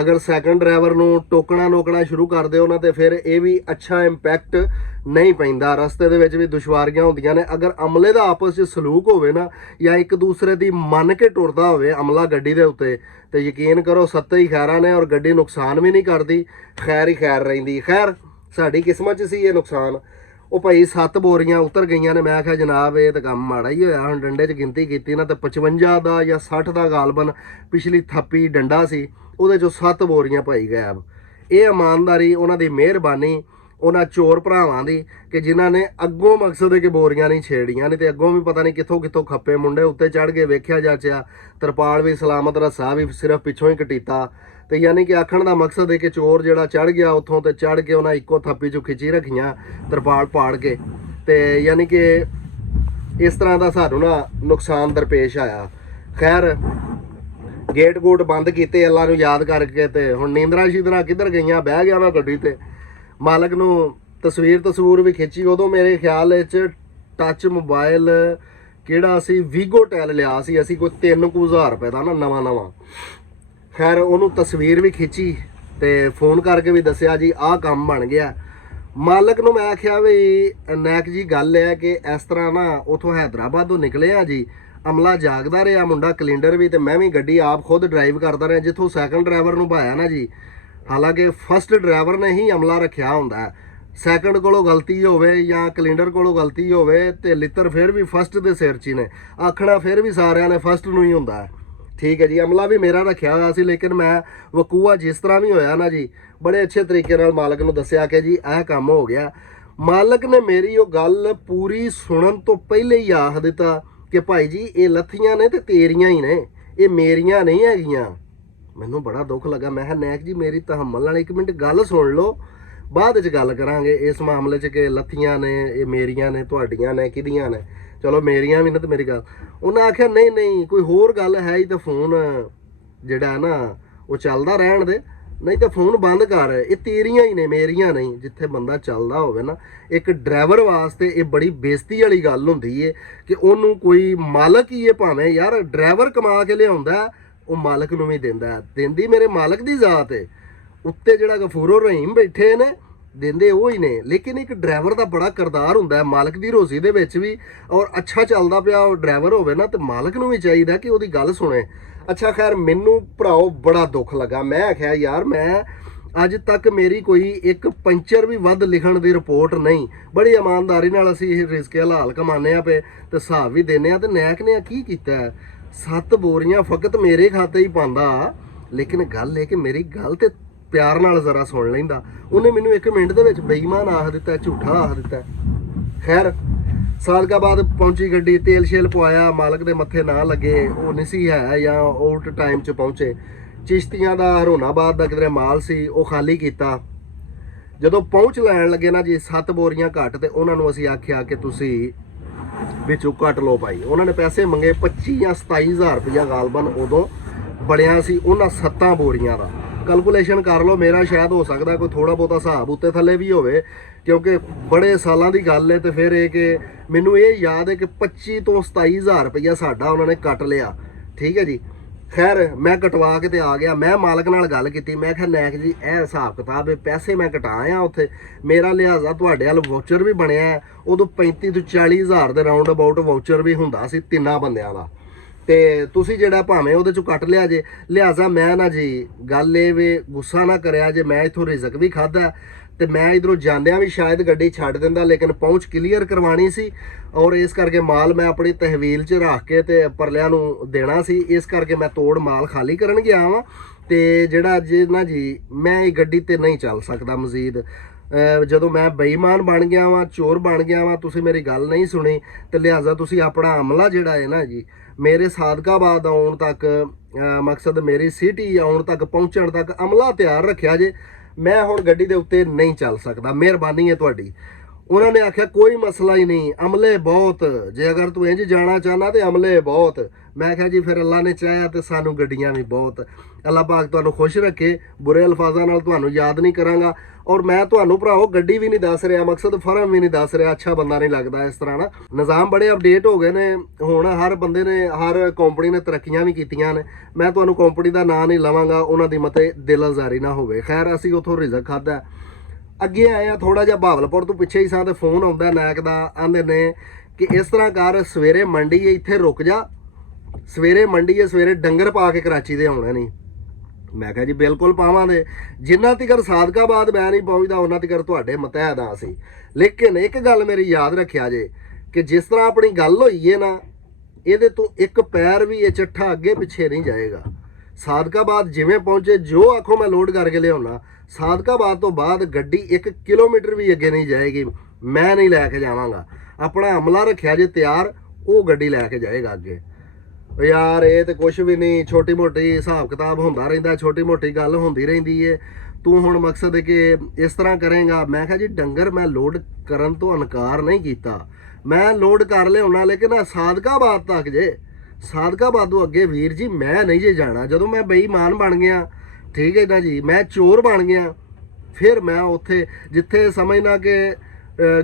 ਅਗਰ ਸੈਕੰਡ ਡਰਾਈਵਰ ਨੂੰ ਟੋਕਣਾ ਸ਼ੁਰੂ ਕਰ ਦਿਓ ਨਾ ਤੇ ਫਿਰ ਇਹ ਵੀ ਅੱਛਾ ਇੰਪੈਕਟ ਨਹੀਂ ਪੈਂਦਾ। ਰਸਤੇ ਦੇ ਵਿੱਚ ਵੀ ਦੁਸ਼ਵਾਰੀਆਂ ਹੁੰਦੀਆਂ ਨੇ। ਅਗਰ ਅਮਲੇ ਦਾ ਆਪਸ 'ਚ ਸਲੂਕ ਹੋਵੇ ਨਾ, ਜਾਂ ਇੱਕ ਦੂਸਰੇ ਦੀ ਮੰਨ ਕੇ ਟੁਰਦਾ ਹੋਵੇ ਅਮਲਾ ਗੱਡੀ ਦੇ ਉੱਤੇ, ਤੇ ਯਕੀਨ ਕਰੋ 7 ਹੀ ਖੈਰਾਂ ਨੇ ਔਰ ਗੱਡੀ ਨੁਕਸਾਨ ਵੀ ਨਹੀਂ ਕਰਦੀ, ਖੈਰ ਹੀ ਖੈਰ ਰਹਿੰਦੀ। ਖੈਰ ਸਾਡੀ ਕਿਸਮਤ 'ਚ ਸੀ ਇਹ ਨੁਕਸਾਨ। ਉਹ ਭਾਈ 7 ਬੋਰੀਆਂ ਉਤਰ ਗਈਆਂ ਨੇ। ਮੈਂ ਕਿਹਾ ਜਨਾਬ ਇਹ ਤਾਂ ਕੰਮ ਮਾੜਾ ਹੀ ਹੋਇਆ। ਹੁਣ ਡੰਡੇ 'ਚ ਗਿਣਤੀ ਕੀਤੀ ਨਾ ਤਾਂ 55 ਦਾ ਜਾਂ 60 ਦਾ ਗਾਲਬਨ ਪਿਛਲੀ ਥੱਪੀ ਡੰਡਾ ਸੀ, ਉਹਦੇ 'ਚੋਂ 7 ਬੋਰੀਆਂ ਭਾਈ ਗਾਇਬ। ਇਹ ਇਮਾਨਦਾਰੀ ਉਹਨਾਂ ਦੀ ਮਿਹਰਬਾਨੀ ਉਹਨਾਂ ਚੋਰ ਭਰਾਵਾਂ ਦੀ ਕਿ ਜਿਨ੍ਹਾਂ ਨੇ ਅੱਗੋਂ ਮਕਸਦ ਹੈ ਕਿ ਬੋਰੀਆਂ ਨਹੀਂ ਛੇੜੀਆਂ, ਨਹੀਂ ਤੇ ਅੱਗੋਂ ਵੀ ਪਤਾ ਨਹੀਂ ਕਿੱਥੋਂ ਕਿੱਥੋਂ ਖੱਪੇ ਮੁੰਡੇ ਉੱਤੇ ਚੜ੍ਹ ਕੇ ਵੇਖਿਆ ਜਾਚਿਆ। ਤਰਪਾਲ ਵੀ ਸਲਾਮਤ, ਰੱਸਾ ਵੀ ਸਿਰਫ ਪਿੱਛੋਂ ਹੀ ਕਟੀਤਾ। ਤੇ ਯਾਨੀ ਕਿ ਆਖਣ ਦਾ ਮਕਸਦ ਹੈ ਕਿ ਚੋਰ ਜਿਹੜਾ ਚੜ੍ਹ ਗਿਆ ਉੱਥੋਂ ਤੇ ਚੜ੍ਹ ਕੇ ਉਹਨਾਂ ਇੱਕੋ ਥੱਪੀ 'ਚੋਂ ਖਿੱਚੀ ਰੱਖੀਆਂ ਤਰਪਾਲ ਪਾੜ ਕੇ। ਤੇ ਯਾਨੀ ਕਿ ਇਸ ਤਰ੍ਹਾਂ ਦਾ ਸਾਨੂੰ ਨਾ ਨੁਕਸਾਨ ਦਰਪੇਸ਼ ਆਇਆ। ਖੈਰ ਗੇਟ ਗੂਟ ਬੰਦ ਕੀਤੇ ਅੱਲਾ ਨੂੰ ਯਾਦ ਕਰਕੇ, ਤੇ ਹੁਣ ਨੀਂਦਰਾਂ ਸ਼ੀਦਰਾਂ ਕਿੱਧਰ ਗਈਆਂ। ਬਹਿ ਗਿਆ ਮੈਂ ਗੱਡੀ ਤੇ, ਮਾਲਕ ਨੂੰ ਤਸਵੀਰ ਵੀ ਖਿੱਚੀ। ਉਦੋਂ ਮੇਰੇ ਖਿਆਲ ਵਿੱਚ ਟੱਚ ਮੋਬਾਈਲ ਕਿਹੜਾ ਸੀ, ਵੀਗੋ ਟੈਲ ਲਿਆ ਸੀ ਅਸੀਂ ਕੋਈ 3000 ਰੁਪਏ ਦਾ ਨਾ ਨਵਾਂ। ਖੈਰ ਉਹਨੂੰ ਤਸਵੀਰ ਵੀ ਖਿੱਚੀ ਤੇ ਫੋਨ ਕਰਕੇ ਵੀ ਦੱਸਿਆ ਜੀ ਆਹ ਕੰਮ ਬਣ ਗਿਆ। ਮਾਲਕ ਨੂੰ ਮੈਂ ਆਖਿਆ ਵੀ ਨੈਕ ਜੀ ਗੱਲ ਹੈ ਕਿ ਇਸ ਤਰ੍ਹਾਂ ਨਾ ਉਥੋਂ ਹੈਦਰਾਬਾਦੋਂ ਨਿਕਲੇ ਆ ਜੀ, ਅਮਲਾ ਜਾਗਦਾ ਰਿਹਾ, ਮੁੰਡਾ ਕੈਲੰਡਰ ਵੀ, ਤੇ ਮੈਂ ਵੀ ਗੱਡੀ ਆਪ ਖੁਦ ਡਰਾਈਵ ਕਰਦਾ ਰਿਹਾ। ਜਿੱਥੋਂ ਸੈਕੰਡ ਡਰਾਈਵਰ ਨੂੰ ਭਾਇਆ ਨਾ ਜੀ, ਹਾਲਾਂਕਿ ਫਸਟ ਡਰਾਈਵਰ ਨੇ ਹੀ ਅਮਲਾ ਰੱਖਿਆ ਹੁੰਦਾ। ਸੈਕੰਡ ਕੋਲੋਂ ਗਲਤੀ ਹੋਵੇ ਜਾਂ ਕੈਲੰਡਰ ਕੋਲੋਂ ਗਲਤੀ ਹੋਵੇ ਤੇ ਲਿੱਤਰ ਫਿਰ ਵੀ ਫਸਟ ਦੇ ਸਿਰ 'ਚ ਹੀ ਨੇ, ਆਖਣਾ ਫਿਰ ਵੀ ਸਾਰਿਆਂ ਨੇ ਫਸਟ ਨੂੰ ਹੀ ਹੁੰਦਾ ਹੈ। ਠੀਕ ਹੈ ਜੀ, ਅਮਲਾ ਵੀ ਮੇਰਾ ਰੱਖਿਆ ਹੋਇਆ ਸੀ, ਲੇਕਿਨ ਮੈਂ ਵਕੂਆ ਜਿਸ ਤਰ੍ਹਾਂ ਵੀ ਹੋਇਆ ਨਾ ਜੀ, ਬੜੇ ਅੱਛੇ ਤਰੀਕੇ ਨਾਲ ਮਾਲਕ ਨੂੰ ਦੱਸਿਆ ਕਿ ਜੀ ਇਹ ਕੰਮ ਹੋ ਗਿਆ। ਮਾਲਕ ਨੇ ਮੇਰੀ ਉਹ ਗੱਲ ਪੂਰੀ ਸੁਣਨ ਤੋਂ ਪਹਿਲੇ ਹੀ ਆਖ ਦਿੱਤਾ ਕਿ ਭਾਈ ਜੀ ਇਹ ਲੱਥੀਆਂ ਨੇ ਤੇ ਤੇਰੀਆਂ ਹੀ ਨੇ, ਇਹ ਮੇਰੀਆਂ ਨਹੀਂ ਹੈਗੀਆਂ। ਮੈਨੂੰ ਬੜਾ ਦੁੱਖ ਲੱਗਾ। ਮੈਂ ਕਿਹਾ ਨੈਕ ਜੀ ਮੇਰੀ ਤਹੱਮਲ ਨਾਲ 1 ਮਿੰਟ ਗੱਲ ਸੁਣ ਲਓ, ਬਾਅਦ ਵਿੱਚ ਗੱਲ ਕਰਾਂਗੇ ਇਸ ਮਾਮਲੇ 'ਚ ਕਿ ਲੱਥੀਆਂ ਨੇ ਇਹ ਮੇਰੀਆਂ ਨੇ, ਤੁਹਾਡੀਆਂ ਨੇ, ਕਿਹਦੀਆਂ ਨੇ। ਚਲੋ ਮੇਰੀਆਂ ਵੀ ਨੇ ਤੇ ਮੇਰੀ ਗੱਲ। ਉਹਨਾਂ ਆਖਿਆ ਨਹੀਂ ਨਹੀਂ ਕੋਈ ਹੋਰ ਗੱਲ ਹੈ ਹੀ ਤਾਂ ਫੋਨ ਜਿਹੜਾ ਨਾ ਉਹ ਚੱਲਦਾ ਰਹਿਣ ਦੇ, ਨਹੀਂ ਤਾਂ ਫੋਨ ਬੰਦ ਕਰ, ਇਹ ਤੇਰੀਆਂ ਹੀ ਨੇ ਮੇਰੀਆਂ ਨਹੀਂ। ਜਿੱਥੇ ਬੰਦਾ ਚੱਲਦਾ ਹੋਵੇ ਨਾ, ਇੱਕ ਡਰਾਈਵਰ ਵਾਸਤੇ ਇਹ ਬੜੀ ਬੇਇੱਜ਼ਤੀ ਵਾਲੀ ਗੱਲ ਹੁੰਦੀ ਏ ਕਿ ਉਹਨੂੰ ਕੋਈ ਮਾਲਕ ਹੀ ਇਹ ਭਾਵੇਂ ਯਾਰ ਡਰਾਈਵਰ ਕਮਾ ਕੇ ਲਿਆਉਂਦਾ ਉਹ ਮਾਲਕ ਨੂੰ ਵੀ ਦਿੰਦਾ, ਦਿੰਦੀ ਮੇਰੇ ਮਾਲਕ ਦੀ ਜ਼ਾਤ ਏ। ਉੱਤੇ ਜਿਹੜਾ ਗਫੂਰੋ ਰਹੀਮ ਬੈਠੇ ਨੇ ਦਿੰਦੇ ਉਹ ਹੀ ਨੇ, ਲੇਕਿਨ ਇੱਕ ਡਰਾਈਵਰ ਦਾ ਬੜਾ ਕਿਰਦਾਰ ਹੁੰਦਾ ਹੈ ਮਾਲਕ ਦੀ ਰੋਜ਼ੀ ਦੇ ਵਿੱਚ ਵੀ। ਔਰ ਅੱਛਾ ਚੱਲਦਾ ਪਿਆ ਉਹ ਡਰਾਈਵਰ ਹੋਵੇ ਨਾ ਤੇ ਮਾਲਕ ਨੂੰ ਵੀ ਚਾਹੀਦਾ ਕਿ ਉਹਦੀ ਗੱਲ ਸੁਣੇ। ਅੱਛਾ ਖੈਰ ਮੈਨੂੰ ਭਰਾਓ ਬੜਾ ਦੁੱਖ ਲੱਗਾ। ਮੈਂ ਆਖਿਆ ਯਾਰ ਮੈਂ ਅੱਜ ਤੱਕ ਮੇਰੀ ਕੋਈ ਇੱਕ ਪੰਚਰ ਵੀ ਵੱਧ ਲਿਖਣ ਦੀ ਰਿਪੋਰਟ ਨਹੀਂ। ਬੜੀ ਇਮਾਨਦਾਰੀ ਨਾਲ ਅਸੀਂ ਇਹ ਰਿਜ਼ਕ ਹਲਾਲ ਕਮਾਉਂਦੇ ਆ ਪਏ ਤੇ ਹਿਸਾਬ ਵੀ ਦਿੰਦੇ ਆ। ਤੇ ਨੈਕ ਨੇ ਕੀ ਕੀਤਾ 7 ਬੋਰੀਆਂ ਫਕਤ ਮੇਰੇ ਖਾਤੇ ਹੀ ਪਾਉਂਦਾ, ਲੇਕਿਨ ਗੱਲ ਇਹ ਕਿ ਮੇਰੀ ਗੱਲ ਤੇ ਪਿਆਰ ਨਾਲ ਜ਼ਰਾ ਸੁਣ ਲੈਂਦਾ। ਉਹਨੇ ਮੈਨੂੰ 1 ਮਿੰਟ ਦੇ ਵਿੱਚ ਬੇਈਮਾਨ ਆਖ ਦਿੱਤਾ, ਝੂਠਾ ਆਖ ਦਿੱਤਾ। ਖੈਰ ਸਾਦਕਾਬਾਦ ਪਹੁੰਚੀ ਗੱਡੀ, ਤੇਲ ਸ਼ੇਲ ਪਵਾਇਆ, ਮਾਲਕ ਦੇ ਮੱਥੇ ਨਾ ਲੱਗੇ, ਉਹ ਨਹੀਂ ਸੀ ਹੈ ਜਾਂ ਆਊਟ ਟਾਈਮ 'ਚ ਪਹੁੰਚੇ। ਚਿਸ਼ਤੀਆਂ ਦਾ ਹਰੋਨਾਬਾਦ ਦਾ ਕਿਧਰੇ ਮਾਲ ਸੀ ਉਹ ਖਾਲੀ ਕੀਤਾ। ਜਦੋਂ ਪਹੁੰਚ ਲੈਣ ਲੱਗੇ ਨਾ ਜੀ 7 ਬੋਰੀਆਂ ਘੱਟ, ਤੇ ਉਹਨਾਂ ਨੂੰ ਅਸੀਂ ਆਖਿਆ ਕਿ ਤੁਸੀਂ ਵਿੱਚੋਂ ਕੱਟ ਲਓ ਭਾਈ। ਉਹਨਾਂ ਨੇ ਪੈਸੇ ਮੰਗੇ 25 ਜਾਂ 27,000 ਰੁਪਇਆ ਗਾਲਬਨ ਉਦੋਂ ਬਣਿਆ ਸੀ ਉਹਨਾਂ 7 ਬੋਰੀਆਂ ਦਾ। ਕੈਲਕੂਲੇਸ਼ਨ ਕਰ ਲਓ, ਮੇਰਾ ਸ਼ਾਇਦ ਹੋ ਸਕਦਾ ਕੋਈ ਥੋੜਾ ਬਹੁਤਾ ਹਿਸਾਬ ਉੱਤੇ ਥੱਲੇ ਵੀ ਹੋਵੇ ਕਿਉਂਕਿ ਬੜੇ ਸਾਲਾਂ ਦੀ ਗੱਲ ਹੈ। ਤੇ ਫਿਰ ਇਹ ਕਿ ਮੈਨੂੰ ਇਹ ਯਾਦ ਹੈ ਕਿ 25 ਤੋਂ 27,000 ਰੁਪਇਆ ਸਾਡਾ ਉਹਨਾਂ ਨੇ ਕੱਟ ਲਿਆ। ਠੀਕ ਹੈ ਜੀ, ਖੈਰ ਮੈਂ ਕਟਵਾ ਕੇ ਤੇ ਆ ਗਿਆ। ਮੈਂ ਮਾਲਕ ਨਾਲ ਗੱਲ ਕੀਤੀ, ਮੈਂ ਕਿਹਾ ਨੈਕ ਜੀ ਇਹ ਹਿਸਾਬ ਕਿਤਾਬ ਹੈ, ਪੈਸੇ ਮੈਂ ਕਟਾਏ ਆ ਉੱਥੇ, ਮੇਰਾ ਲਿਹਾਜ਼ਾ ਤੁਹਾਡੇ ਵੱਲ ਵਾਊਚਰ ਵੀ ਬਣਿਆ ਉਦੋਂ 35 ਤੋਂ 40,000 ਦੇ ਰਾਉਂਡ ਅਬਾਊਟ ਵਾਊਚਰ ਵੀ ਹੁੰਦਾ ਸੀ 3 ਬੰਦਿਆਂ ਦਾ, ਤੇ ਤੁਸੀਂ ਜਿਹੜਾ ਭਾਵੇਂ ਉਹਦੇ ਚੋਂ ਕੱਟ ਲਿਆ ਜੇ। ਲਿਹਾਜ਼ਾ ਮੈਂ ਨਾ ਜੀ ਗੱਲ ਇਹ ਵੇ ਗੁੱਸਾ ਨਾ ਕਰਿਆ ਜੇ, ਮੈਂ ਇਥੋਂ ਰਿਜ਼ਕ ਵੀ ਖਾਦਾ ਤੇ ਮੈਂ ਇਧਰੋਂ ਜਾਂਦਿਆਂ ਵੀ ਸ਼ਾਇਦ ਗੱਡੀ ਛੱਡ ਦਿੰਦਾ, ਲੇਕਿਨ ਪਹੁੰਚ ਕਲੀਅਰ ਕਰਵਾਉਣੀ ਸੀ ਔਰ ਇਸ ਕਰਕੇ ਮਾਲ ਮੈਂ ਆਪਣੀ ਤਹਿਵੀਲ 'ਚ ਰੱਖ ਕੇ ਤੇ ਪਰਲਿਆਂ ਨੂੰ ਦੇਣਾ ਸੀ। ਇਸ ਕਰਕੇ ਮੈਂ ਤੋੜ ਮਾਲ ਖਾਲੀ ਕਰਨ ਗਿਆ ਵਾਂ। ਤੇ ਜਿਹੜਾ ਜੇ ਨਾ ਜੀ ਮੈਂ ਇਹ ਗੱਡੀ ਤੇ ਨਹੀਂ ਚੱਲ ਸਕਦਾ ਮਜ਼ੀਦ। ਜਦੋਂ ਮੈਂ ਬੇਈਮਾਨ ਬਣ ਗਿਆ ਵਾਂ, ਚੋਰ ਬਣ ਗਿਆ ਵਾਂ, ਤੁਸੀਂ ਮੇਰੀ ਗੱਲ ਨਹੀਂ ਸੁਣੀ ਤੇ ਲਿਹਾਜ਼ਾ ਤੁਸੀਂ ਆਪਣਾ ਅਮਲਾ ਜਿਹੜਾ ਹੈ ਨਾ ਜੀ ਮੇਰੇ ਸਾਦਕਾਬਾਦ ਆਉਣ ਤੱਕ, ਮਕਸਦ ਮੇਰੀ ਸਿਟੀ ਆਉਣ ਤੱਕ ਪਹੁੰਚਣ ਤੱਕ ਅਮਲਾ ਤਿਆਰ ਰੱਖਿਆ ਜੇ। ਮੈਂ ਹੁਣ ਗੱਡੀ ਦੇ ਉੱਤੇ ਨਹੀਂ ਚੱਲ ਸਕਦਾ, ਮਿਹਰਬਾਨੀ ਹੈ ਤੁਹਾਡੀ। ਉਹਨਾਂ ਨੇ ਆਖਿਆ ਕੋਈ ਮਸਲਾ ਹੀ ਨਹੀਂ, ਅਮਲੇ ਬਹੁਤ, ਜੇ ਅਗਰ ਤੂੰ ਇੰਜ ਜਾਣਾ ਚਾਹਨਾ ਤੇ ਅਮਲੇ ਬਹੁਤ। ਮੈਂ ਕਿਹਾ ਜੀ ਫਿਰ ਅੱਲਾ ਨੇ ਚਾਹਿਆ ਤੇ ਸਾਨੂੰ ਗੱਡੀਆਂ ਵੀ ਬਹੁਤ। ਅੱਲਾ ਪਾਕ ਤੁਹਾਨੂੰ ਖੁਸ਼ ਰੱਖੇ, ਬੁਰੇ ਅਲਫਾਜ਼ਾਂ ਨਾਲ ਤੁਹਾਨੂੰ ਯਾਦ ਨਹੀਂ ਕਰਾਂਗਾ। ਔਰ ਮੈਂ ਤੁਹਾਨੂੰ ਭਰਾਓ ਗੱਡੀ ਵੀ ਨਹੀਂ ਦੱਸ ਰਿਹਾ, ਮਕਸਦ ਫਰਮ ਵੀ ਨਹੀਂ ਦੱਸ ਰਿਹਾ, ਅੱਛਾ ਬੰਦਾ ਨਹੀਂ ਲੱਗਦਾ ਇਸ ਤਰ੍ਹਾਂ ਨਾ। ਨਿਜ਼ਾਮ ਬੜੇ ਅਪਡੇਟ ਹੋ ਗਏ ਨੇ ਹੁਣ, ਹਰ ਬੰਦੇ ਨੇ, ਹਰ ਕੰਪਨੀ ਨੇ ਤਰੱਕੀਆਂ ਵੀ ਕੀਤੀਆਂ ਨੇ। ਮੈਂ ਤੁਹਾਨੂੰ ਕੰਪਨੀ ਦਾ ਨਾਂ ਨਹੀਂ ਲਵਾਂਗਾ, ਉਹਨਾਂ ਦੀ ਮਤੇ ਦਿਲ ਆਜ਼ਾਰੀ ਨਾ ਹੋਵੇ। ਖੈਰ ਅਸੀਂ ਉੱਥੋਂ ਰਿਜ਼ਕ ਖਾਧਾ, ਅੱਗੇ ਆਏ ਆ ਥੋੜਾ ਜਿਹਾ ਬਹਾਵਲਪੁਰ ਤੋਂ ਪਿੱਛੇ ਹੀ ਸਾਂ ਤੇ ਫੋਨ ਆਉਂਦਾ ਨੈਕ ਦਾ, ਆਂਦੇ ਨੇ ਕਿ ਇਸ ਤਰ੍ਹਾਂ ਕਰ ਸਵੇਰੇ ਮੰਡੀ ਹੈ ਇੱਥੇ ਰੁਕ ਜਾ, ਸਵੇਰੇ ਮੰਡੀ ਹੈ, ਸਵੇਰੇ ਡੰਗਰ ਪਾ ਕੇ ਕਰਾਚੀ ਦੇ ਆਉਣਾ ਨਹੀਂ। ਮੈਂ ਕਿਹਾ ਜੀ ਬਿਲਕੁਲ ਪਾਵਾਂਗੇ, ਜਿੰਨਾ ਤੀਕਰ ਸਾਦਕਾਬਾਦ ਮੈਂ ਨਹੀਂ ਪਹੁੰਚਦਾ ਉਹਨਾਂ ਤੀਕਰ ਤੁਹਾਡੇ ਮਤਹਿਦ ਆ ਸੀ। ਲੇਕਿਨ ਇੱਕ ਗੱਲ ਮੇਰੀ ਯਾਦ ਰੱਖਿਆ ਜੇ ਕਿ ਜਿਸ ਤਰ੍ਹਾਂ ਆਪਣੀ ਗੱਲ ਹੋਈ ਹੈ ਨਾ, ਇਹਦੇ ਤੋਂ ਇੱਕ ਪੈਰ ਵੀ ਇਹ ਚੱਠਾ ਅੱਗੇ ਪਿੱਛੇ ਨਹੀਂ ਜਾਏਗਾ। ਸਾਦਕਾਬਾਦ ਜਿਵੇਂ ਪਹੁੰਚੇ, ਜੋ ਆਖੋ ਮੈਂ ਲੋਡ ਕਰਕੇ ਲਿਆਉਣਾ, ਸਾਦਕਾਬਾਦ ਤੋਂ ਬਾਅਦ ਗੱਡੀ 1 ਕਿਲੋਮੀਟਰ ਵੀ ਅੱਗੇ ਨਹੀਂ ਜਾਏਗੀ, ਮੈਂ ਨਹੀਂ ਲੈ ਕੇ ਜਾਵਾਂਗਾ। ਆਪਣਾ ਅਮਲਾ ਰੱਖਿਆ ਜੇ ਤਿਆਰ, ਉਹ ਗੱਡੀ ਲੈ ਕੇ ਜਾਏਗਾ ਅੱਗੇ। ਯਾਰ ਇਹ ਤੇ ਕੁਛ ਵੀ ਨਹੀਂ, ਛੋਟੀ ਮੋਟੀ ਹਿਸਾਬ ਕਿਤਾਬ ਹੁੰਦਾ ਰਹਿੰਦਾ, ਛੋਟੀ ਮੋਟੀ ਗੱਲ ਹੁੰਦੀ ਰਹਿੰਦੀ ਏ। ਤੂੰ ਹੁਣ ਮਕਸਦ ਹੈ ਕਿ ਇਸ ਤਰ੍ਹਾਂ ਕਰੇਗਾ। ਮੈਂ ਕਿਹਾ ਜੀ ਡੰਗਰ ਮੈਂ ਲੋਡ ਕਰਨ ਤੋਂ ਇਨਕਾਰ ਨਹੀਂ ਕੀਤਾ, ਮੈਂ ਲੋਡ ਕਰ ਲਿਆਉਣਾ, ਲੇਕਿਨ ਸਾਦਕਾਬਾਦ ਤੱਕ ਜੇ, ਸਾਦਕਾਬਾਦ ਤੋਂ ਅੱਗੇ ਵੀਰ ਜੀ ਮੈਂ ਨਹੀਂ ਜੇ ਜਾਣਾ। ਜਦੋਂ ਮੈਂ ਬੇਈਮਾਨ ਬਣ ਗਿਆ, ਠੀਕ ਹੈ ਨਾ ਜੀ, ਮੈਂ ਚੋਰ ਬਣ ਗਿਆ, ਫਿਰ ਮੈਂ ਉੱਥੇ ਜਿੱਥੇ ਸਮਝਣਾ ਕਿ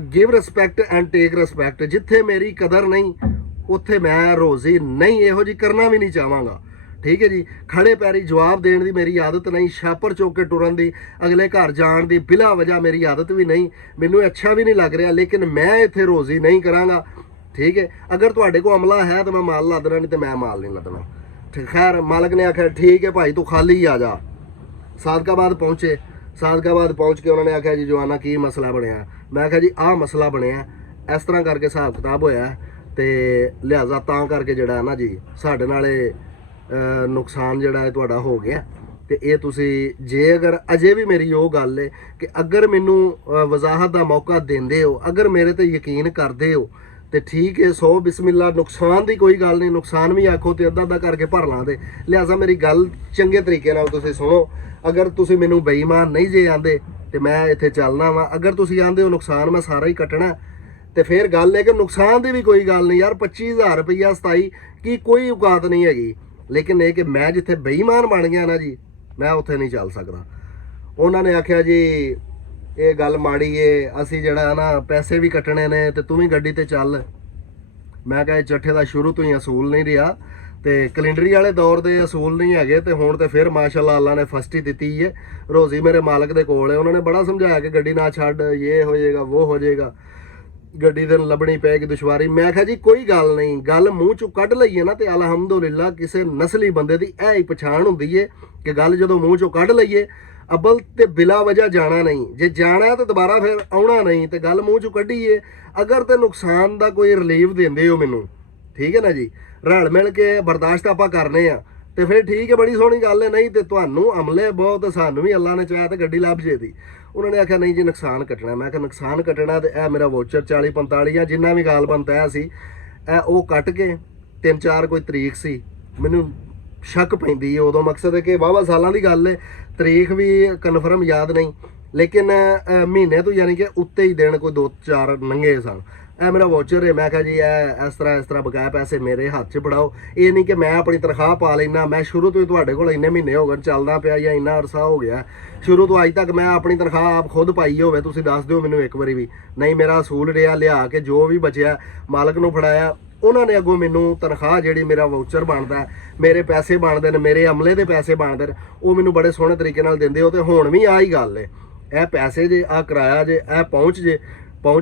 give respect and take respect, ਜਿੱਥੇ ਮੇਰੀ ਕਦਰ ਨਹੀਂ ਉੱਥੇ ਮੈਂ ਰੋਜ਼ੀ ਨਹੀਂ ਇਹੋ ਜੀ ਕਰਨਾ ਵੀ ਨਹੀਂ ਚਾਹਾਂਗਾ। ਠੀਕ ਹੈ ਜੀ, ਖੜੇ ਪੈਰੀ ਜਵਾਬ ਦੇਣ ਦੀ ਮੇਰੀ ਆਦਤ ਨਹੀਂ, ਛਾਪਰ ਚੁੱਕ ਕੇ ਟੁਰਨ ਦੀ, ਅਗਲੇ ਘਰ ਜਾਣ ਦੀ ਬਿਲਾ ਵਜ੍ਹਾ ਮੇਰੀ ਆਦਤ ਵੀ ਨਹੀਂ, ਮੈਨੂੰ ਅੱਛਾ ਵੀ ਨਹੀਂ ਲੱਗ ਰਿਹਾ, ਲੇਕਿਨ ਮੈਂ ਇੱਥੇ ਰੋਜ਼ੀ ਨਹੀਂ ਕਰਾਂਗਾ। ਠੀਕ ਹੈ, ਅਗਰ ਤੁਹਾਡੇ ਕੋਲ ਅਮਲਾ ਹੈ ਤਾਂ ਮੈਂ ਮਾਲ ਲਾ ਦੇਣਾ, ਨਹੀਂ ਤੇ ਮੈਂ ਮਾਲ ਨਹੀਂ ਲੱਦਣਾ। ਖੈਰ ਮਾਲਕ ਨੇ ਆਖਿਆ ਠੀਕ ਹੈ ਭਾਈ ਤੂੰ ਖਾਲੀ ਆ ਜਾ। ਸਾਦਕਾਬਾਦ ਪਹੁੰਚੇ, ਸਾਦਕਾਬਾਦ ਪਹੁੰਚ ਕੇ ਉਹਨਾਂ ਨੇ ਆਖਿਆ ਜੀ ਜਵਾਨਾ ਕੀ ਮਸਲਾ ਬਣਿਆ। ਮੈਂ ਆਖਿਆ ਜੀ ਆਹ ਮਸਲਾ ਬਣਿਆ, ਇਸ ਤਰ੍ਹਾਂ ਕਰਕੇ ਹਿਸਾਬ ਕਿਤਾਬ ਹੋਇਆ ਤੇ ਲਿਹਾਜ਼ਾ ਤਾਂ ਕਰਕੇ ਜਿਹੜਾ ਹੈ ਨਾ ਜੀ ਸਾਡੇ ਨਾਲ ਇਹ ਨੁਕਸਾਨ ਜਿਹੜਾ ਹੈ ਤੁਹਾਡਾ ਹੋ ਗਿਆ। ਤੇ ਇਹ ਤੁਸੀਂ ਜੇ ਅਗਰ ਅਜੇ ਵੀ ਮੇਰੀ ਉਹ ਗੱਲ ਹੈ ਕਿ ਅਗਰ ਮੈਨੂੰ ਵਜ਼ਾਹਤ ਦਾ ਮੌਕਾ ਦਿੰਦੇ ਹੋ, ਅਗਰ ਮੇਰੇ ਤੇ ਯਕੀਨ ਕਰਦੇ ਹੋ ਤੇ ਠੀਕ ਹੈ, 100 ਬਿਸਮਿਲ੍ਲਾ। ਨੁਕਸਾਨ ਦੀ ਕੋਈ ਗੱਲ ਨਹੀਂ, ਨੁਕਸਾਨ ਵੀ ਆਖੋ ਤੇ ਅੱਧਾ ਕਰਕੇ ਭਰ ਲਾਂਦੇ। ਲਿਹਾਜ਼ਾ ਮੇਰੀ ਗੱਲ ਚੰਗੇ ਤਰੀਕੇ ਨਾਲ ਤੁਸੀਂ ਸੁਣੋ। ਅਗਰ ਤੁਸੀਂ ਮੈਨੂੰ ਬੇਈਮਾਨ ਨਹੀਂ ਜੇ ਆਂਦੇ ਤੇ ਮੈਂ ਇੱਥੇ ਚੱਲਣਾ ਵਾ। ਅਗਰ ਤੁਸੀਂ ਆਂਦੇ ਹੋ ਨੁਕਸਾਨ ਮੈਂ ਸਾਰਾ ਹੀ ਕੱਟਣਾ ਤੇ ਫਿਰ ਗੱਲ ਹੈ ਕਿ ਨੁਕਸਾਨ ਦੀ ਵੀ ਕੋਈ ਗੱਲ ਨਹੀਂ ਯਾਰ। 25,000 ਰੁਪਈਆ 27 ਕੀ ਕੋਈ ਔਕਾਤ ਨਹੀਂ ਹੈਗੀ। ਲੇਕਿਨ ਇਹ ਕਿ ਮੈਂ ਜਿੱਥੇ ਬੇਈਮਾਨ ਬਣ ਗਿਆ ਨਾ ਜੀ, ਮੈਂ ਉੱਥੇ ਨਹੀਂ ਚੱਲ ਸਕਦਾ। ਉਹਨਾਂ ਨੇ ਆਖਿਆ ਜੀ ਇਹ ਗੱਲ ਮਾੜੀ ਏ, ਅਸੀਂ ਜਿਹੜਾ ਨਾ ਪੈਸੇ ਵੀ ਕੱਟਣੇ ਨੇ ਤੇ ਤੂੰ ਵੀ ਗੱਡੀ ਤੇ ਚੱਲ। ਮੈਂ ਕਿਹਾ ਇਹ ਚੱਠੇ ਦਾ ਸ਼ੁਰੂ ਤੋਂ ਹੀ ਅਸੂਲ ਨਹੀਂ ਰਿਹਾ ਤੇ ਕੈਲੰਡਰੀ ਵਾਲੇ ਦੌਰ ਦੇ ਅਸੂਲ ਨਹੀਂ ਹੈਗੇ ਤੇ ਹੁਣ ਤੇ ਫਿਰ ਮਾਸ਼ਾਅੱਲਾ ਅੱਲਾ ਨੇ ਫਸਟ ਹੀ ਦਿੱਤੀ ਏ। ਰੋਜ਼ੀ ਮੇਰੇ ਮਾਲਕ ਦੇ ਕੋਲ ਹੈ, ਉਹਨਾਂ ਨੇ ਬੜਾ ਸਮਝਾਇਆ ਕਿ ਗੱਡੀ ਨਾ ਛੱਡ, ਇਹ ਹੋ ਜਾਏਗਾ ਉਹ ਹੋ ਜਾਏਗਾ, ਗੱਡੀ ਤੇ ਲੱਭਣੀ ਪਏਗੀ ਦੁਸ਼ਵਾਰੀ। ਮੈਂ ਕਿਹਾ ਜੀ ਕੋਈ ਗੱਲ ਨਹੀਂ, ਗੱਲ ਮੂੰਹ ਚੋਂ ਕੱਢ ਲਈਏ ਨਾ ਤੇ ਅਲਹਮਦੁਲਿਲਾ ਕਿਸੇ ਨਸਲੀ ਬੰਦੇ ਦੀ ਇਹ ਹੀ ਪਛਾਣ ਹੁੰਦੀ ਏ ਕਿ ਗੱਲ ਜਦੋਂ ਮੂੰਹ ਚੋਂ ਕੱਢ ਲਈਏ ਅਬਲ ਤੇ ਬਿਲਾ ਵਜ੍ਹਾ ਜਾਣਾ ਨਹੀਂ, ਜੇ ਜਾਣਾ ਤੇ ਦੁਬਾਰਾ ਫਿਰ ਆਉਣਾ ਨਹੀਂ ਤੇ ਗੱਲ ਮੂੰਹ ਚੋਂ ਕੱਢੀਏ। ਅਗਰ ਤੇ ਨੁਕਸਾਨ ਦਾ ਕੋਈ ਰਿਲੀਫ ਦਿੰਦੇ ਹੋ ਮੈਨੂੰ, ਠੀਕ ਹੈ ਨਾ ਜੀ, ਰਲ ਮਿਲ ਕੇ ਬਰਦਾਸ਼ਤ ਆਪਾਂ ਕਰਨੇ ਆ ਤੇ ਫਿਰ ਠੀਕ ਹੈ, ਬੜੀ ਸੋਹਣੀ ਗੱਲ ਹੈ। ਨਹੀਂ ਤੇ ਤੁਹਾਨੂੰ ਅਮਲੇ ਬਹੁਤ, ਸਾਨੂੰ ਵੀ ਅੱਲਾ ਨੇ ਚਾਹਿਆ ਤੇ ਗੱਡੀ ਲੱਭ ਜੇਦੀ। ਉਹਨਾਂ ਨੇ ਆਖਿਆ ਨਹੀਂ ਜੀ ਨੁਕਸਾਨ ਕੱਟਣਾ। ਮੈਂ ਕਿਹਾ ਨੁਕਸਾਨ ਕੱਟਣਾ ਤੇ ਇਹ ਮੇਰਾ ਵੋਚਰ 40-45 ਆ ਜਿੰਨਾ ਵੀ ਗਾਲ ਬੰਦਾ ਸੀ ਇਹ ਉਹ ਕੱਟ ਕੇ 3-4 ਕੋਈ ਤਰੀਕ ਸੀ, ਮੈਨੂੰ ਸ਼ੱਕ ਪੈਂਦੀ ਹੈ ਉਦੋਂ। ਮਕਸਦ ਹੈ ਕਿ ਵਾਹਵਾ ਸਾਲਾਂ ਦੀ ਗੱਲ ਹੈ, ਤਰੀਕ ਵੀ ਕਨਫਰਮ ਯਾਦ ਨਹੀਂ, ਲੇਕਿਨ ਮਹੀਨੇ ਤੋਂ ਯਾਨੀ ਕਿ ਉੱਤੇ ਹੀ ਦਿਨ ਕੋਈ 2-4 ਲੰਘੇ ਸਨ। ਇਹ ਮੇਰਾ ਵਾਚਰ ਹੈ। ਮੈਂ ਕਿਹਾ ਜੀ ਇਹ ਇਸ ਤਰ੍ਹਾਂ ਬਕਾਇਆ ਪੈਸੇ ਮੇਰੇ ਹੱਥ 'ਚ ਫੜਾਓ। ਇਹ ਨਹੀਂ ਕਿ ਮੈਂ ਆਪਣੀ ਤਨਖਾਹ ਪਾ ਲੈਣਾ। ਮੈਂ ਸ਼ੁਰੂ ਤੋਂ ਹੀ ਤੁਹਾਡੇ ਕੋਲ ਇੰਨੇ ਮਹੀਨੇ ਹੋ ਗਏ ਚੱਲਦਾ ਪਿਆ ਜਾਂ ਇੰਨਾ ਅਰਸਾ ਹੋ ਗਿਆ, ਸ਼ੁਰੂ ਤੋਂ ਅੱਜ ਤੱਕ ਮੈਂ ਆਪਣੀ ਤਨਖਾਹ ਆਪ ਖੁਦ ਪਾਈ ਹੋਵੇ, ਤੁਸੀਂ ਦੱਸ ਦਿਓ ਮੈਨੂੰ ਇੱਕ ਵਾਰੀ ਵੀ। ਨਹੀਂ, ਮੇਰਾ ਅਸੂਲ ਰਿਹਾ ਲਿਆ ਕੇ ਜੋ ਵੀ ਬਚਿਆ ਮਾਲਕ ਨੂੰ ਫੜਾਇਆ। ਉਹਨਾਂ ਨੇ ਅੱਗੋਂ ਮੈਨੂੰ ਤਨਖਾਹ ਜਿਹੜੀ ਮੇਰਾ ਵਾਊਚਰ ਬਣਦਾ, ਮੇਰੇ ਪੈਸੇ ਬਣਦੇ ਨੇ, ਮੇਰੇ ਅਮਲੇ ਦੇ ਪੈਸੇ ਬਣਦੇ ਨੇ, ਉਹ ਮੈਨੂੰ ਬੜੇ ਸੋਹਣੇ ਤਰੀਕੇ ਨਾਲ ਦਿੰਦੇ ਹੋ। ਤੇ ਹੁਣ ਵੀ ਆਹ ਹੀ ਗੱਲ ਹੈ, ਇਹ ਪੈਸੇ ਜੇ, ਆਹ ਕਿਰਾਇਆ ਜੇ, ਇਹ ਪਹੁੰਚ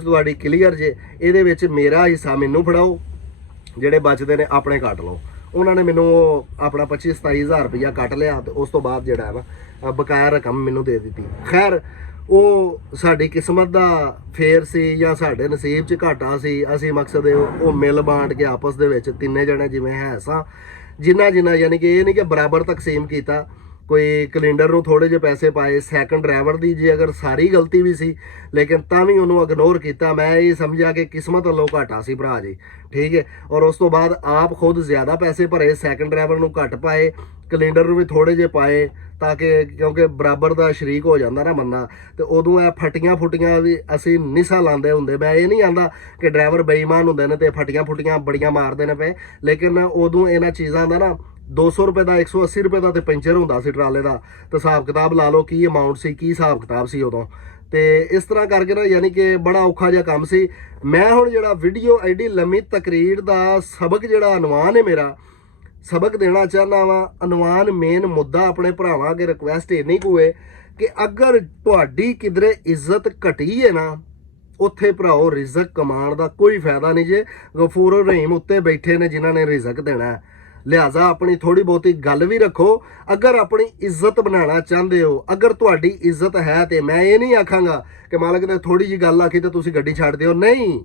ਤੁਹਾਡੀ ਕਲੀਅਰ ਜੇ, ਇਹਦੇ ਵਿੱਚ ਮੇਰਾ ਹਿੱਸਾ ਮੈਨੂੰ ਫੜਾਓ, ਜਿਹੜੇ ਬਚਦੇ ਨੇ ਆਪਣੇ ਕੱਟ ਲਓ। ਉਹਨਾਂ ਨੇ ਮੈਨੂੰ ਆਪਣਾ 25-27 ਹਜ਼ਾਰ ਰੁਪਈਆ ਕੱਟ ਲਿਆ ਤੇ ਉਸ ਤੋਂ ਬਾਅਦ ਜਿਹੜਾ ਹੈ ਨਾ ਬਕਾਇਆ ਰਕਮ ਮੈਨੂੰ ਦੇ ਦਿੱਤੀ। ਖੈਰ ਉਹ ਸਾਡੀ ਕਿਸਮਤ ਦਾ ਫੇਰ ਸੀ ਜਾਂ ਸਾਡੇ ਨਸੀਬ 'ਚ ਘਾਟਾ ਸੀ। ਅਸੀਂ ਮਕਸਦ ਉਹ ਮਿਲ ਬਾਂਟ ਕੇ ਆਪਸ ਦੇ ਵਿੱਚ ਤਿੰਨੇ ਜਣੇ ਜਿਵੇਂ ਹੈ ਸਾਂ, ਜਿੰਨਾ ਯਾਨੀ ਕਿ ਇਹ ਨਹੀਂ ਕਿ ਬਰਾਬਰ ਤਕਸੀਮ ਕੀਤਾ। ਕੋਈ ਕੈਲੰਡਰ ਨੂੰ ਥੋੜੇ ਜਿਹੇ ਪੈਸੇ ਪਾਏ, ਸੈਕੰਡ ਡਰਾਈਵਰ ਦੀ ਜੇ ਅਗਰ ਸਾਰੀ ਗਲਤੀ ਵੀ ਸੀ ਲੇਕਿਨ ਤਾਂ ਵੀ ਉਹਨੂੰ ਇਗਨੋਰ ਕੀਤਾ। ਮੈਂ ਇਹ ਸਮਝਿਆ ਕਿ ਕਿਸਮਤ ਵੱਲੋਂ ਘਾਟਾ ਸੀ ਭਰਾ ਜੀ, ਠੀਕ ਹੈ। ਔਰ ਉਸ ਤੋਂ ਬਾਅਦ ਆਪ ਖੁਦ ਜ਼ਿਆਦਾ ਪੈਸੇ ਭਰੇ, ਸੈਕੰਡ ਡਰਾਈਵਰ ਨੂੰ ਘੱਟ ਪਾਏ, ਕੈਲੰਡਰ ਨੂੰ ਵੀ ਥੋੜੇ ਜਿਹੇ ਪਾਏ ਤਾਂ ਕਿ ਕਿਉਂਕਿ ਬਰਾਬਰ ਦਾ ਸ਼ਰੀਕ ਹੋ ਜਾਂਦਾ ਨਾ ਬੰਦਾ। ਤੇ ਉਦੋਂ ਇਹ ਫਟੀਆਂ ਵੀ ਅਸੀਂ ਨਿਸਾ ਲਾਉਂਦੇ ਹੁੰਦੇ। ਮੈਂ ਇਹ ਨਹੀਂ ਆਂਦਾ ਕਿ ਡਰਾਈਵਰ ਬੇਈਮਾਨ ਹੁੰਦੇ ਨੇ ਤੇ ਫਟੀਆਂ ਬੜੀਆਂ ਮਾਰਦੇ ਨੇ ਪਏ, ਲੇਕਿਨ ਉਦੋਂ ਇਹਨਾਂ ਚੀਜ਼ਾਂ ਦਾ ਨਾ 200 ਰੁਪਏ ਦਾ 180 ਰੁਪਏ ਦਾ ਤੇ ਪੈਂਚਰ ਹੁੰਦਾ ਸੀ ਟਰਾਲੇ ਦਾ। ਤੇ ਹਿਸਾਬ ਕਿਤਾਬ ਲਾ ਲਓ ਕੀ ਅਮਾਊਂਟ ਸੀ, ਕੀ ਹਿਸਾਬ ਕਿਤਾਬ ਸੀ ਉਦੋਂ। ਤੇ ਇਸ ਤਰ੍ਹਾਂ ਕਰਕੇ ਨਾ ਯਾਨੀ ਕਿ ਬੜਾ ਔਖਾ ਜਿਹਾ ਕੰਮ ਸੀ। ਮੈਂ ਹੁਣ ਜਿਹੜਾ ਵੀਡੀਓ ਐਡੀ ਲੰਮੀ ਤਕਰੀਰ ਦਾ ਸਬਕ ਜਿਹੜਾ ਅਨਵਾਨ ਹੈ, ਮੇਰਾ ਸਬਕ ਦੇਣਾ ਚਾਹੁੰਦਾ ਵਾਂ। ਅਨਵਾਨ ਮੇਨ ਮੁੱਦਾ ਆਪਣੇ ਭਰਾਵਾਂ ਅੱਗੇ ਰਿਕੁਐਸਟ ਇੰਨੀ ਕੁ ਹੈ ਕਿ ਅਗਰ ਤੁਹਾਡੀ ਕਿਧਰੇ ਇੱਜ਼ਤ ਘਟੀ ਹੈ ਨਾ, ਉੱਥੇ ਭਰਾਓ ਰਿਜ਼ਕ ਕਮਾਉਣ ਦਾ ਕੋਈ ਫਾਇਦਾ ਨਹੀਂ ਜੇ। ਗਫੂਰ ਰਹੀਮ ਉੱਤੇ ਬੈਠੇ ਨੇ ਜਿਨ੍ਹਾਂ ਨੇ ਰਿਜ਼ਕ ਦੇਣਾ। ਲਿਹਾਜ਼ਾ ਆਪਣੀ ਥੋੜੀ ਬਹੁਤੀ ਗੱਲ ਵੀ ਰੱਖੋ। ਅਗਰ ਆਪਣੀ ਇੱਜ਼ਤ ਬਣਾਉਣਾ ਚਾਹੁੰਦੇ ਹੋ, ਅਗਰ ਤੁਹਾਡੀ ਇੱਜ਼ਤ ਹੈ, ਤੇ ਮੈਂ ਇਹ ਨਹੀਂ ਆਖਾਂਗਾ ਕਿ ਮਾਲਕ ਨੇ ਥੋੜੀ ਜੀ ਗੱਲ ਆਖੀ ਤੇ ਤੁਸੀਂ ਗੱਡੀ ਛੱਡ ਦਿਓ, ਨਹੀਂ।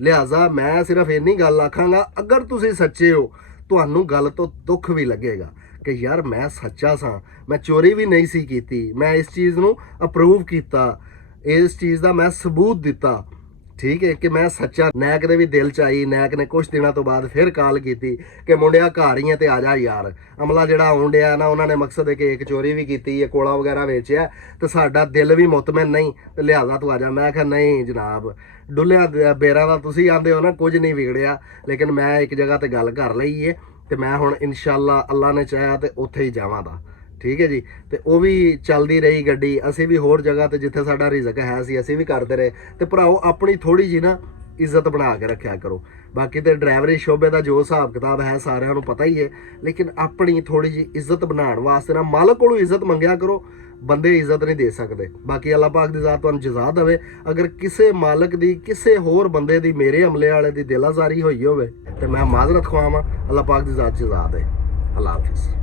ਲਿਹਾਜ਼ਾ ਮੈਂ ਸਿਰਫ ਇੰਨੀ ਗੱਲ ਆਖਾਂਗਾ, ਅਗਰ ਤੁਸੀਂ ਸੱਚੇ ਹੋ ਤੁਹਾਨੂੰ ਗੱਲ ਤੋਂ ਦੁੱਖ ਵੀ ਲੱਗੇਗਾ ਕਿ ਯਾਰ ਮੈਂ ਸੱਚਾ ਸਾਂ, ਮੈਂ ਚੋਰੀ ਵੀ ਨਹੀਂ ਸੀ ਕੀਤੀ, ਮੈਂ ਇਸ ਚੀਜ਼ ਨੂੰ ਅਪਰੂਵ ਕੀਤਾ, ਇਸ ਚੀਜ਼ ਦਾ ਮੈਂ ਸਬੂਤ ਦਿੱਤਾ, ਠੀਕ ਹੈ, ਕਿ ਮੈਂ ਸੱਚਾ। ਨੈਕ ਦੇ ਵੀ ਦਿਲ 'ਚ ਆਈ। ਨੈਕ ਨੇ ਕੁਛ ਦਿਨਾਂ ਤੋਂ ਬਾਅਦ ਫਿਰ ਕਾਲ ਕੀਤੀ ਕਿ ਮੁੰਡਿਆ ਘਰ ਹੀ ਹੈ ਤੇ ਆ ਜਾ ਯਾਰ। ਅਮਲਾ ਜਿਹੜਾ ਆਉਣ ਡਿਆ ਨਾ, ਉਹਨਾਂ ਨੇ ਮਕਸਦ ਹੈ ਕਿ ਇੱਕ ਚੋਰੀ ਵੀ ਕੀਤੀ ਹੈ, ਕੋਲਾ ਵਗੈਰਾ ਵੇਚਿਆ ਤੇ ਸਾਡਾ ਦਿਲ ਵੀ ਮੁਤਮਿਨ ਨਹੀਂ ਤੇ ਲਿਹਾਜ਼ਾ ਤੂੰ ਆ ਜਾ। ਮੈਂ ਕਿਹਾ ਨਹੀਂ ਜਨਾਬ, ਡੁੱਲਿਆ ਬੇਰਾਂ ਦਾ ਤੁਸੀਂ ਆਂਦੇ ਹੋ ਨਾ, ਕੁਝ ਨਹੀਂ ਵਿਗੜਿਆ, ਲੇਕਿਨ ਮੈਂ ਇੱਕ ਜਗ੍ਹਾ ਤੇ ਗੱਲ ਕਰ ਲਈ ਹੈ ਤੇ ਮੈਂ ਹੁਣ ਇਨਸ਼ਾਅੱਲਾ ਅੱਲਾ ਨੇ ਚਾਹਿਆ ਤੇ ਉੱਥੇ ਹੀ ਜਾਵਾਂ ਦਾ, ਠੀਕ ਹੈ ਜੀ। ਤੇ ਉਹ ਵੀ ਚੱਲਦੀ ਰਹੀ ਗੱਡੀ। ਅਸੀਂ ਵੀ ਹੋਰ ਜਗ੍ਹਾ ਤੇ ਜਿੱਥੇ ਸਾਡਾ ਰਿਜ਼ਕ ਹੈ ਸੀ ਅਸੀਂ ਵੀ ਕਰਦੇ ਰਹੇ। ਤੇ ਭਰਾਓ ਆਪਣੀ ਥੋੜੀ ਜੀ ਨਾ ਇੱਜ਼ਤ ਬਣਾ ਕੇ ਰੱਖਿਆ ਕਰੋ। ਬਾਕੀ ਤੇ ਡਰਾਈਵਰੀ ਸ਼ੋਬੇ ਦਾ ਜੋ ਹਿਸਾਬ ਕਿਤਾਬ ਹੈ ਸਾਰਿਆਂ ਨੂੰ ਪਤਾ ਹੀ ਹੈ, ਲੇਕਿਨ ਆਪਣੀ ਥੋੜੀ ਜੀ ਇੱਜ਼ਤ ਬਣਾਉਣ ਵਾਸਤੇ ਨਾ ਮਾਲਕ ਕੋਲੋਂ ਇੱਜ਼ਤ ਮੰਗਿਆ ਕਰੋ। ਬੰਦੇ ਇੱਜ਼ਤ ਨਹੀਂ ਦੇ ਸਕਦੇ। ਬਾਕੀ ਅੱਲਾਹ ਪਾਕ ਦੀ ਜ਼ਾਤ ਤੁਹਾਨੂੰ ਜਜ਼ਾ ਦੇਵੇ। ਅਗਰ ਕਿਸੇ ਮਾਲਕ ਦੀ ਕਿਸੇ ਹੋਰ ਬੰਦੇ ਦੀ ਮੇਰੇ ਅਮਲੇ ਵਾਲੇ ਦੀ ਦਿਲ ਆਜ਼ਾਰੀ ਹੋਈ ਹੋਵੇ ਤੇ ਮੈਂ ਮਾਜ਼ਰਤ ਖਵਾਵਾਂ। ਅੱਲਾਹ ਪਾਕ ਦੀ ਜ਼ਾਤ ਜਜ਼ਾ ਦੇ। ਅੱਲਾਹ ਹਾਫਿਜ਼।